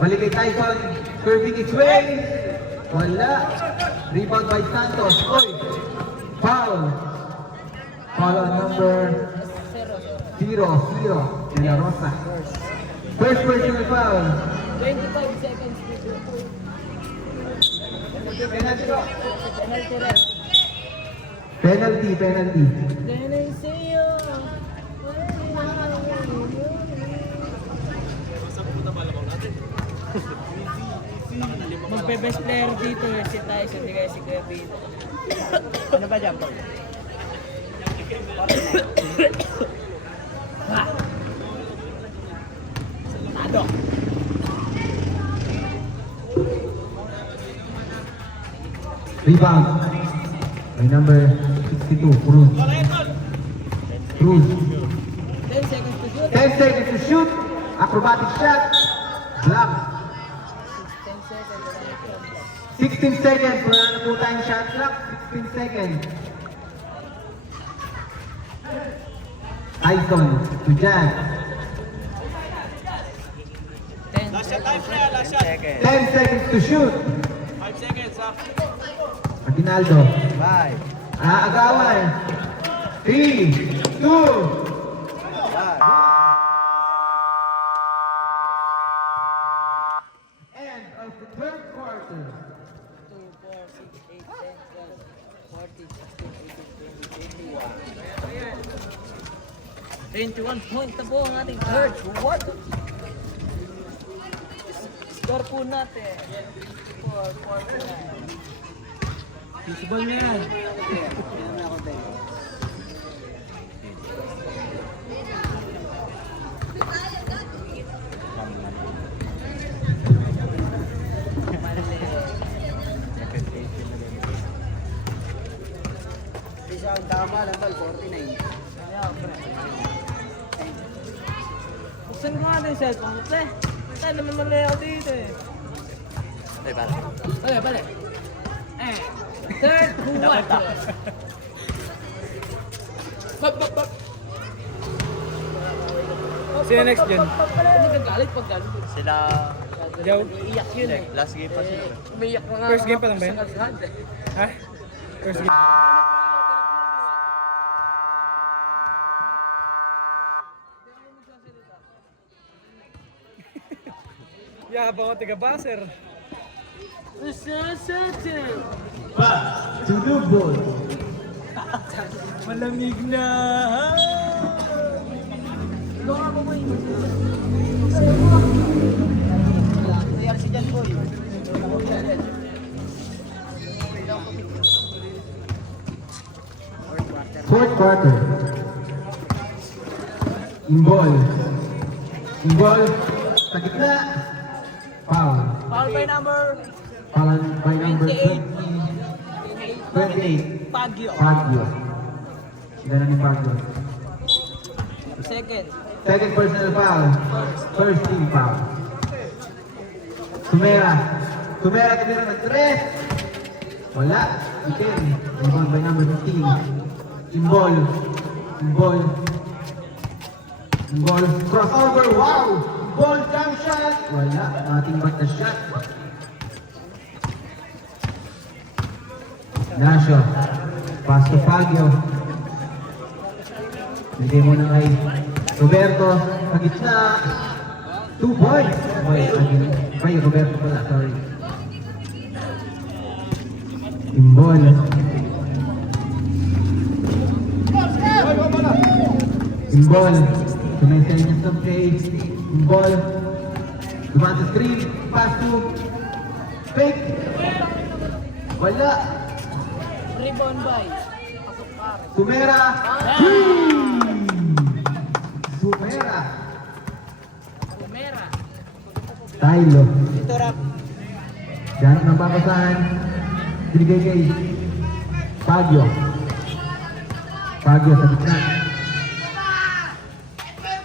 Balik kay Tyson. Curving his way. Wala. Rebound by Santos. Oy. Foul. Foul on number 0. De La Rosa. First personal foul. 25 seconds to go. Penalty. Then I say you. Magbe-best player dito eh, si Tyson, hindi kaya si Kuya Pino. Ano ba dyan, Paul? Ano? Rebound. By number 62. Cruz. 10 seconds to shoot. 10 seconds to shoot. Acrobatic shot. Block. 16 seconds. Wala na po tayong shot clock. 16 seconds. Tyson to Jag. 10 seconds. 10 seconds to shoot. 5 seconds, ha? Aguinaldo. Bye. Agawan. 3, 2. End of the third quarter. 2, 4, 6, 8, 10, 12, 14, 16, 18, 20, 21 points na po ang ating third quarter. Score po natin. 4-4-9. Baseball na yan. Isa ang tama lang, Paul. 49. Buksan ko nga din yung cellphone ko, pre. Tayo naman mali ako dito eh. Ay, para. Okay, balik. Third quarter. Bak. Sino next gen? Hindi ka galit pag galit. Sila... Yaw. Iiyak yun eh. Last game pa sila. Umiiyak na nga. First game pa lang ba yun? Sa kalsad eh. Ha? First game. Yabang ko tiga-baser. Sasatin. To the ball. Malamig na. Ikaw nga mo yun. Nangyari si Jan, Boy. Fourth quarter. Imbol. Sa gitna. Foul. Foul by number Foul by number 28. 28. Pagyo. Baguio. Sila na ni Baguio. Second. Second personal foul. First team foul. Tumera. Tumera ng 3. Wala. Itin. Rebound by number 15. Imbol. Imbol. Imbol. Crossover. Wow! Ball jump shot. Wala. Ating back na shot. Ignacio. Pass to Fagio. Bigay mo na kay Roberto. Sa gitna. 2 points. Kay Roberto pala. Sorry. Imbol. Imbol. Tumensya niya sa play. Imbol. Dumaan sa screen. Pass to fake. Wala. Rebound by. Sumera. Sumera. Tumera. Tylo. Ito, Rap. Diyan ang papasahan. Binigay kay Fagio. Fagio sa gitna.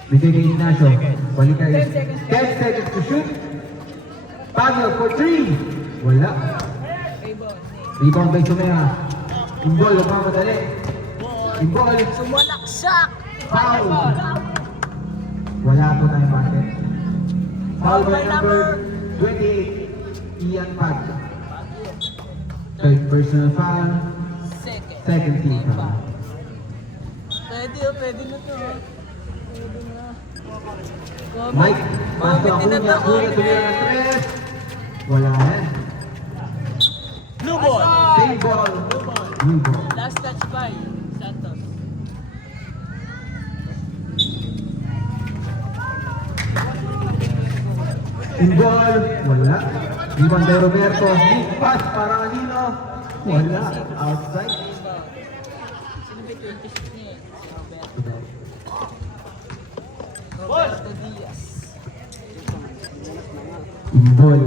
Binigay kay Ignacio. Balik kay 10 seconds to shoot. Fagio for 3. Wala. Rebound. Rebound by Sumera. Imbol, huwag pa madali. Imbol. Sumalaksak. Foul. Wala po tayong basket. Foul by number 28. Ian Pag. Third personal foul. Second. Second team foul. Pwede na to. Pwede na. Mike, pasok ako niya. Kuya, tumira ng 3. Wala yan. Blue ball. Same ball. Blue ball. Last touch by Santos. In ball. Wala. Rebound by Roberto. Big pass para kanino. Wala. Outside. Sino ba yung 26 niya? Si Roberto. Roberto Diaz. In ball.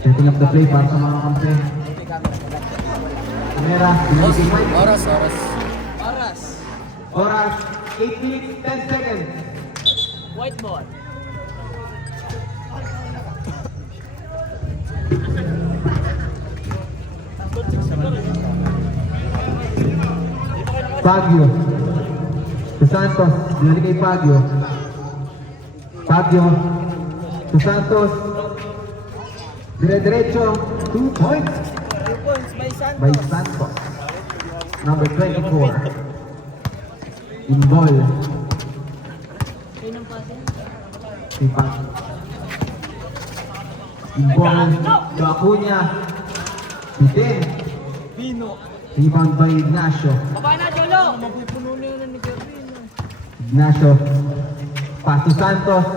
Setting up the play para sa mga kampe. Camera. Binigay kay Mike. Oras. Oras. Oras. 8 minutes, 10 seconds. White ball. Fagio. To Santos. Binalik kay Fagio. Fagio. To Santos. Dire-diretso. 2 points 2 points by Santos. by Santos. Number 24. In ball. Yun ang pasa. Si Fagio. In ball. To Acuña. Bitin. Pino. Rebound by Ignacio. Baba na, Jolo! Mapupuno na yun ni Kervin. Ignacio. Pass to Santos.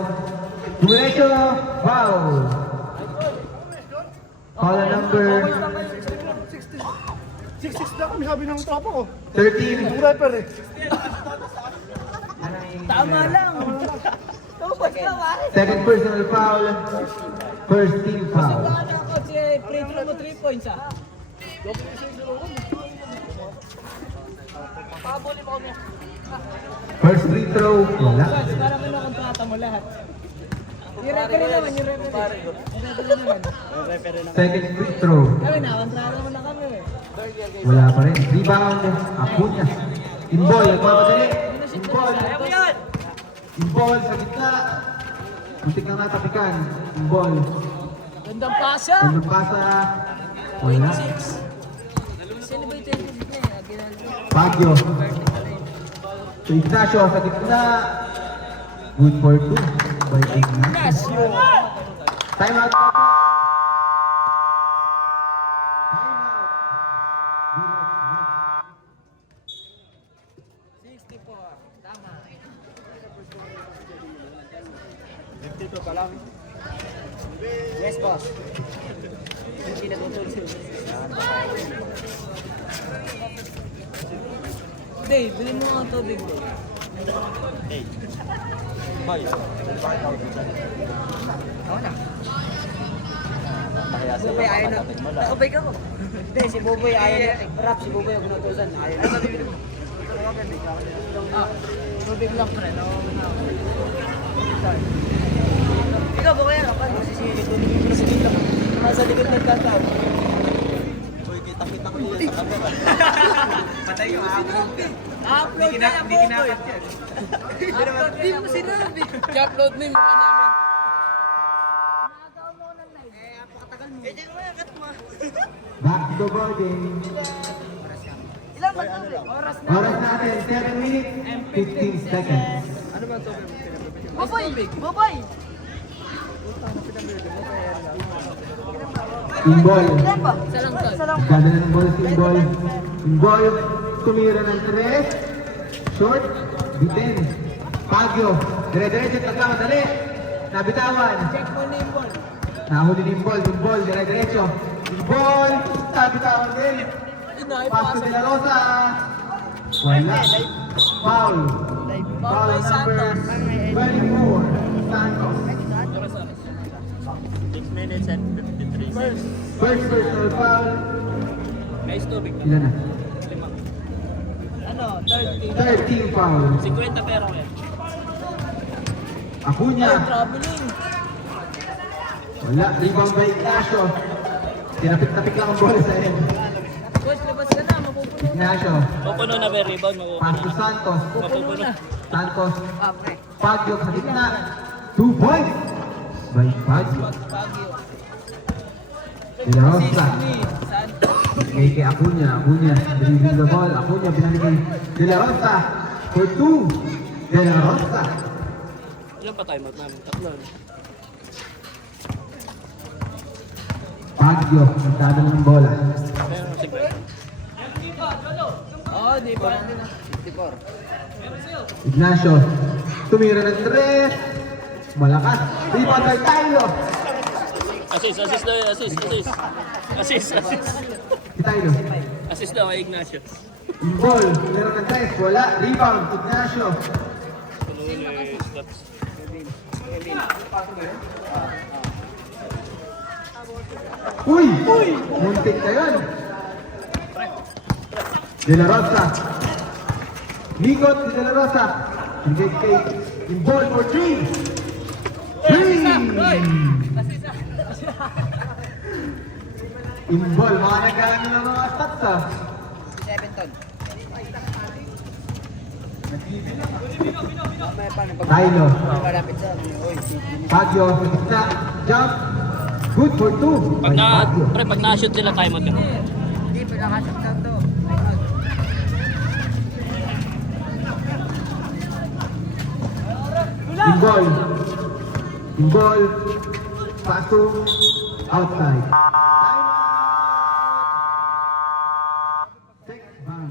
Diretso. Wow. Call a number 6-6 na kami, sabi ng tropa ko. 13. Yung rapper eh. Tama lang. Tapos na, pare. Second personal foul. First team foul. Bata ko si free throw mo 3 points ah. Pabuli mo kami. First free throw. Wala. Guys, para may nakontrata mo lahat. Yung referee naman, yung referee. Yung referee naman. Second free throw. Kami, nakontrata mo na kami. Wala pa rin. Rebound. Acuña. In ball. Nagmamadali. In ball. In ball sa gitna. Muntik na natapikan. In ball. Gandang pasa. Gandang pasa. Wala. Sino ba yung 26 na yun? Ginagawa. Fagio. So Ignacio sa gitna. Good for 2. By Ignacio. Time out. Tama. Yes, boss. Hindi na tutulog. Dave, bilhin mo nga tubig ko. Buboy ayaw na. Ubay ka ko. Hindi, si Buboy ayaw na. Rap, si Buboy huwag natusan. Ayaw na. Tubig lang pre. Ikaw ba kaya kapag masisingit ko? Nasa likod ng gagaw. Patay yung upload. Upload na yan, Hindi kinakat yan. Upload din mo sinabi. I-upload mo yung mukha namin. Eh, di mo yan, kat mo. Back to boarding. Ilan ba ito? Oras na. Oras natin, 7 minutes, 15 seconds. Baboy! Baboy! Imbol. Ilan ba? Isa lang to. Isa lang. Ganda ng ball si Imbol. Imbol, tumira ng 3. Short, bitin. Pagyo, dire-diretso, tagkamadali. Nabitawan. Check mo na yung ball. Nahuli ni Imbol, dire-diretso. Imbol, nabitawan din. Pass to De La Rosa. Wala. Foul. Foul by number Santos. 24. Santos. 6 minutes and 53 seconds. First personal foul. Guys, tubig na. Ilan na? Ano, 30. 13 foul. 50 pero yan. Acuna. Traveling. Wala. Rebound by Ignacio. Tinapik-tapik lang ang bola sa end. Boys, labas ka na. Mapupuno. Ignacio. Pupuno na ba yung rebound? Pass to Santos. Mapupuno na. Santos. Okay. Pagyo sa gitna. 2 points. By Pagyo. Baguio. De La Rosa. Santos. May kay Acuna. Acuna. Dribble the ball. Acuna binalik kay De La Rosa. For 2. De La Rosa. Ilan pa time out namin? Tatlo. Pagyo. Nagdadala ng bola. Pero 50. Oo, di ba? 54. Ignacio. Tumira ng 3. Malakas. Rebound by Tylo. Assist daw yun, assist. Si Tylo. Assist daw kay Ignacio. Yung ball. Tumira ng 3. Wala. Rebound. Ignacio. Huli, steps. Uy! Muntik na yun. De La Rosa. Likot si De La Rosa. Hindi kay yung ball for 3. 3! Imbol, mga nagkano ng mga stats ah. 7 ton. Tylo. Malapit sa Uy, Pagyo sa gitna. Jump. Good for 2. Pag pag na-shoot sila, time out yun. Hindi, pinakasok lang to. Imbol. Imbol. Paso. Outside. Check bang.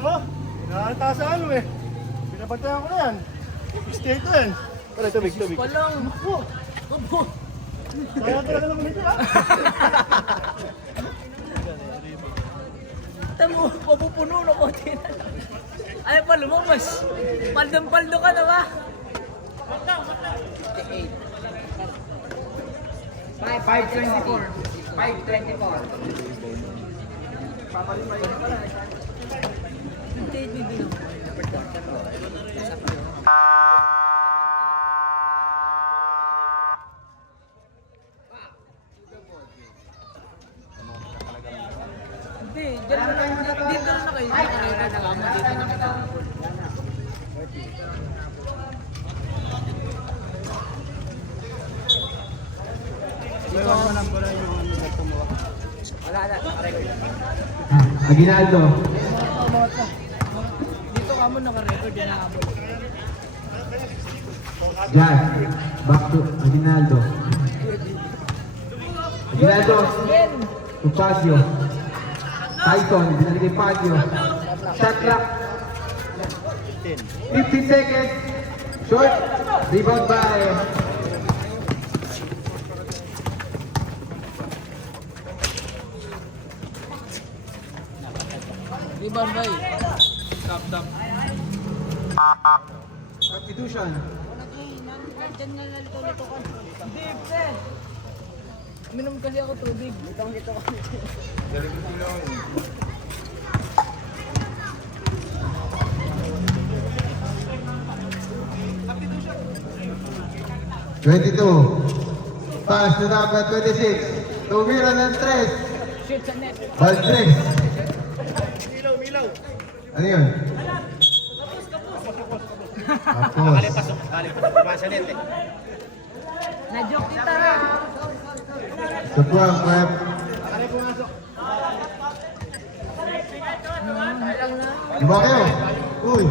Oh, nakakita sa ano eh. Pinabantayan ko na yan. Stay ko yan. Pare, tubig. Palang. Opo. Kaya talaga naman ito ah. Tamo, papupuno na konti na lang. Ay pa, lumabas. Paldang-paldo ka na ba? 524. 524. Hindi, hindi lang. Hindi, dyan mo lang. Dito na kayo. Dito na kita. Aguinaldo. Dito ka mo naka-record yan nakabot. Jazz. Back to Aguinaldo. Aguinaldo. Ben! To Pagyo. Tyson. Binalik kay Pagyo. Shot clock. 15 seconds. Short. Rebound by Rebound by. Substitution. Hindi, Ben! Minom kasi ako tubig. Ito. 22. Pass to number 26. Tumira ng 3. Shoot sa net. Ball 3. Ano yun? Tapos. Pasa net eh. Na-joke kita na. Subuang, Prep. Diba kayo? Uy.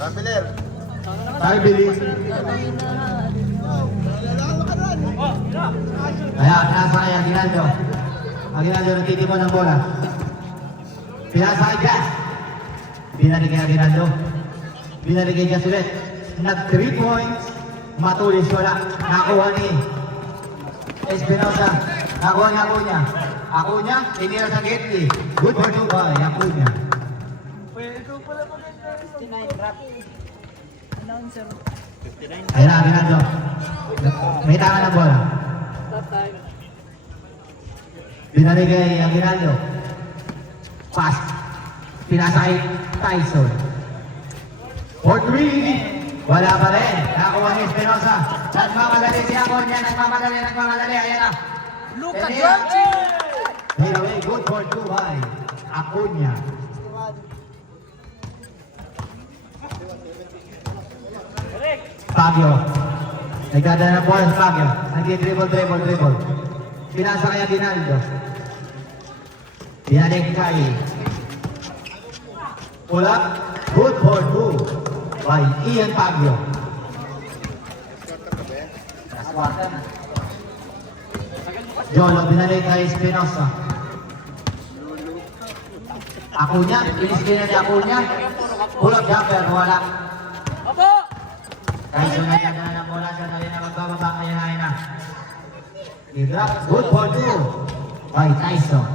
Rambiler. Tayo, Billy. Kaya, nasa kay Aguinaldo. Aguinaldo nagtitimo ng bola. Pinasa kay Jazz. Binalik kay Aguinaldo. Binalik kay Jazz ulit. Nag 3 points. Matulis wala. Nakuha ni Espinosa. Nakuha ni Acuña. Acuña, tinira sa Getty. Good for 2 by Acuña. Announcer. Ayan na, Aguinaldo. May tama ng bola. Tatay. Binalik kay Aguinaldo. Pass. Pinasa kay Tyson. For 3. Wala pa rin. Nakuha ni Espinosa. Nagmamadali si Acuña. Nagmamadali. Ayan na. Luka Ayan. Doncic! Take away. Good for 2 by Acuña. Fabio. Nagdadala ng bola si Fabio. Nag-dribble. Pinasa kay Aguinaldo. Binalik kay Pula. Good for 2 by Ian Fabio. Jolo, binalik kay Espinosa. Acuña, piniskina ni Acuña. Pull-up jumper, wala. Opo! Kahit sunod na ng bola, siya na rin na magbababa kaya na. I-drop, good for 2 by Tyson.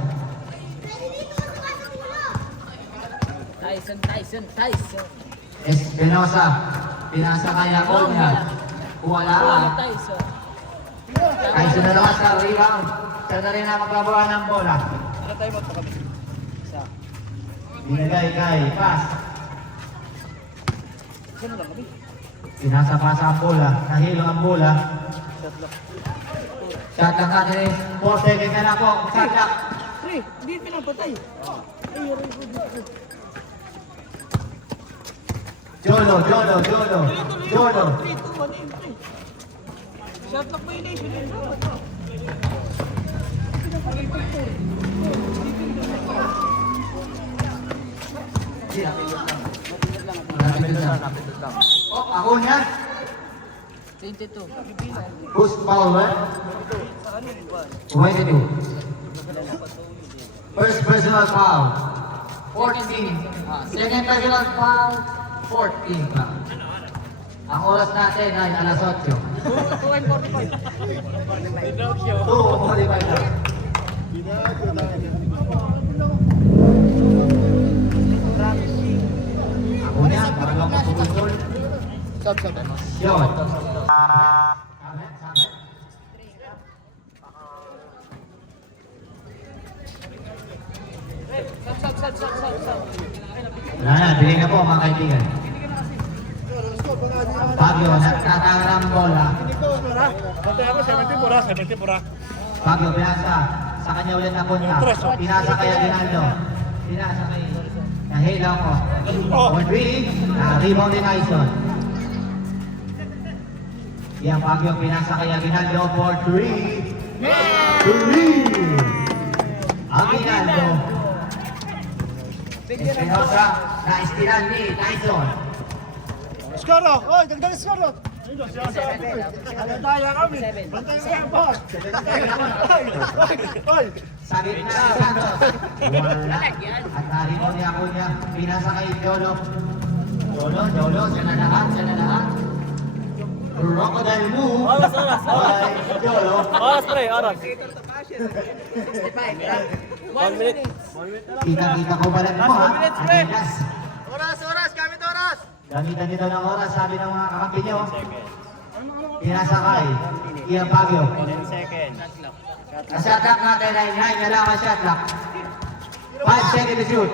Tyson. Espinosa, pinasa kay Acuña. Wala. Wala Tyson. Tyson na naman sa rebound. Siya na rin na magbababa ng bola. Ano tayo mo kami? Isa. Binigay kay Pass. Sino lang kami? Pinasa-pasa ang bola. Nahilo ang bola. Shot lang natin. 4 seconds na lang po. Shot lang. Pre, hindi pinapatay. Jolo. Shot lock violation yun. Oh, Acuña. 22. Who's foul, eh? 22. First personal foul. 14. Second personal foul. 14 pa. Ang oras natin ay alas 8. 2:45 lang. Acuña, marunong magpuputol. Yun. Sabi. Wala na, biling na po mga kaibigan. Fabio, nagtatanga ng bola. Bantay ako, 70 pura. Fabio, pinasa. Sa kanya ulit na punta. Pinasa kay Aguinaldo. Pinasa kay Nahila ko. For 3, rebound ni Tyson. Yan, Fabio, pinasa kay Aguinaldo for 3. 3! Aguinaldo. Espinosa, na-istilan ni Tyson. Scarlett! Oy, dagdag Scarlett! Ayun daw, sinasabi ko eh. Nagdaya kami. Bantay ko yung boss. Oy! Sa gitna si Santos. Wala. At narito ni Acuña. Pinasa kay Jolo. Jolo. Siya na lahat. Crocodile move. Oras. By Jolo. Oras pre, oras. 1 minute. Kita-kita ko balat mo ha. Adidas. Oras! Gamit oras! Gamitan nito ng oras, sabi ng mga kakampi nyo. Pinasakay. Ian Baguio. 10 seconds. Ang shot clock natin ay 9 na lang ang shot clock. 5 seconds to shoot.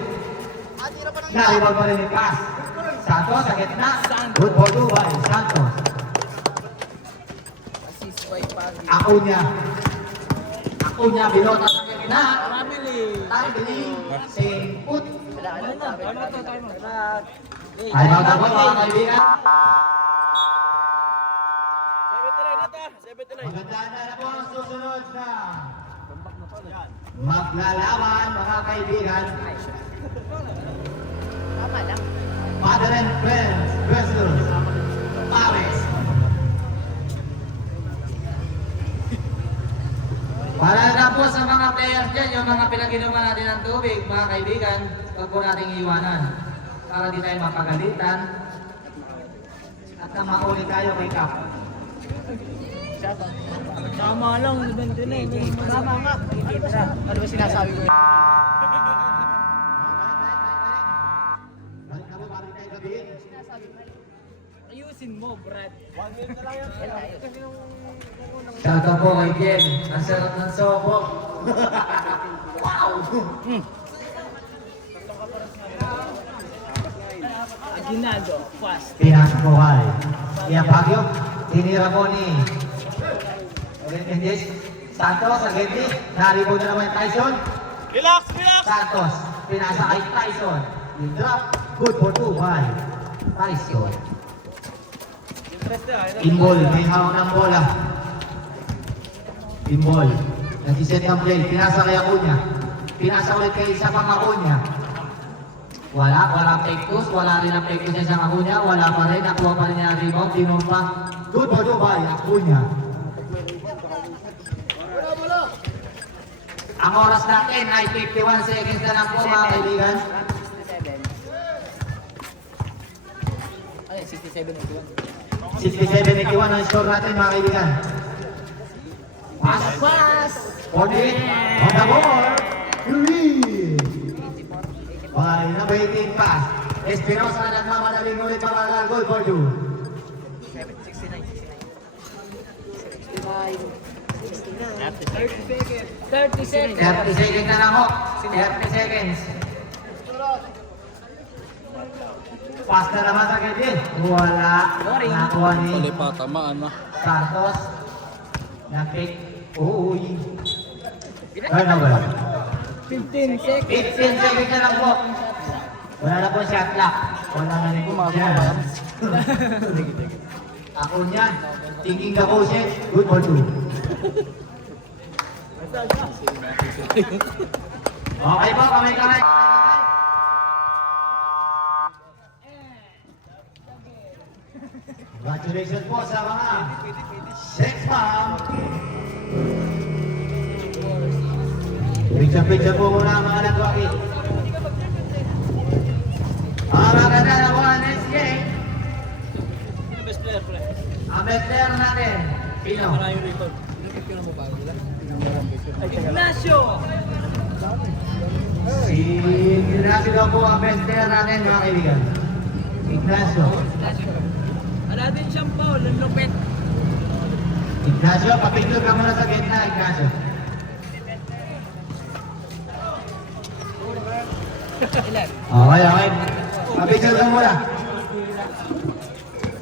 Na-rebound pa rin yung pass. Santos sa gitna. Good for 2 by Santos. Akunya. Akunya, binota sa gitna. Targeting. Same put. Ay, mga po mga kaibigan. Magandaan na po ang susunod na maglalaban, mga kaibigan. Father and Friends versus Pares. Para na po sa mga players dyan, yung mga pinag-inuman natin ng tubig, mga kaibigan, huwag po nating iwanan. Para di tayo mapagalitan. At na mauli tayo kay Kap. Tama lang, 79. Tama nga. Ano ba sinasabi ko? Ayusin mo, Brad. Shoutout po kay Jen. Ang sarap ng sobo. Aguinaldo, fast. Pinasok po kay Ian Baguio. Tinira po ni Mendes. Santos, Agenti. Naribo na naman Tyson. Relax, relax! Santos, pinasa kay Tyson. Yung drop, good for 2 by Tyson. Inball, may hawak ng bola. Inball, nag-set ng play. Pinasa kay Acuña. Pinasa ulit kay isa pang Acuña. Walang take twos. Wala rin ang take twos sa Acuña. Wala pa rin. Nakuha pa rin niya ang rebound. Tinumpa. Good for 2 by Acuña. Ang oras natin ay 51 seconds na lang po, mga kaibigan. 67-81 ang score natin, mga kaibigan. Pass! 48 on the board. Three! By number 18 pass. Espinosa nagmamadaling ulit mga goal for you. 30 seconds. 30 seconds na lang ho. 30 seconds. Pass na naman sa Kedin. Wala. Nakuha ni Santos. Na-pick. Uy. Turnover. 15 seconds. 15 seconds na lang po. Wala na po shot clock. Wala na rin kumakabayan. Ako niya. Thinking the coaches. Good for 2. Okay po, kamay-kamay. Congratulations po sa mga sex bomb. Picture po muna ang mga nagwaki. Maganda na po ang next game. Ang best player natin, Pino. Ignacio. Si Ignacio daw po ang best player natin, mga kaibigan. Ignacio. Wala din siyang foul, ang lupit. Ignacio, papicture ka muna sa gitna, Ignacio. Okay. Papicture ka muna.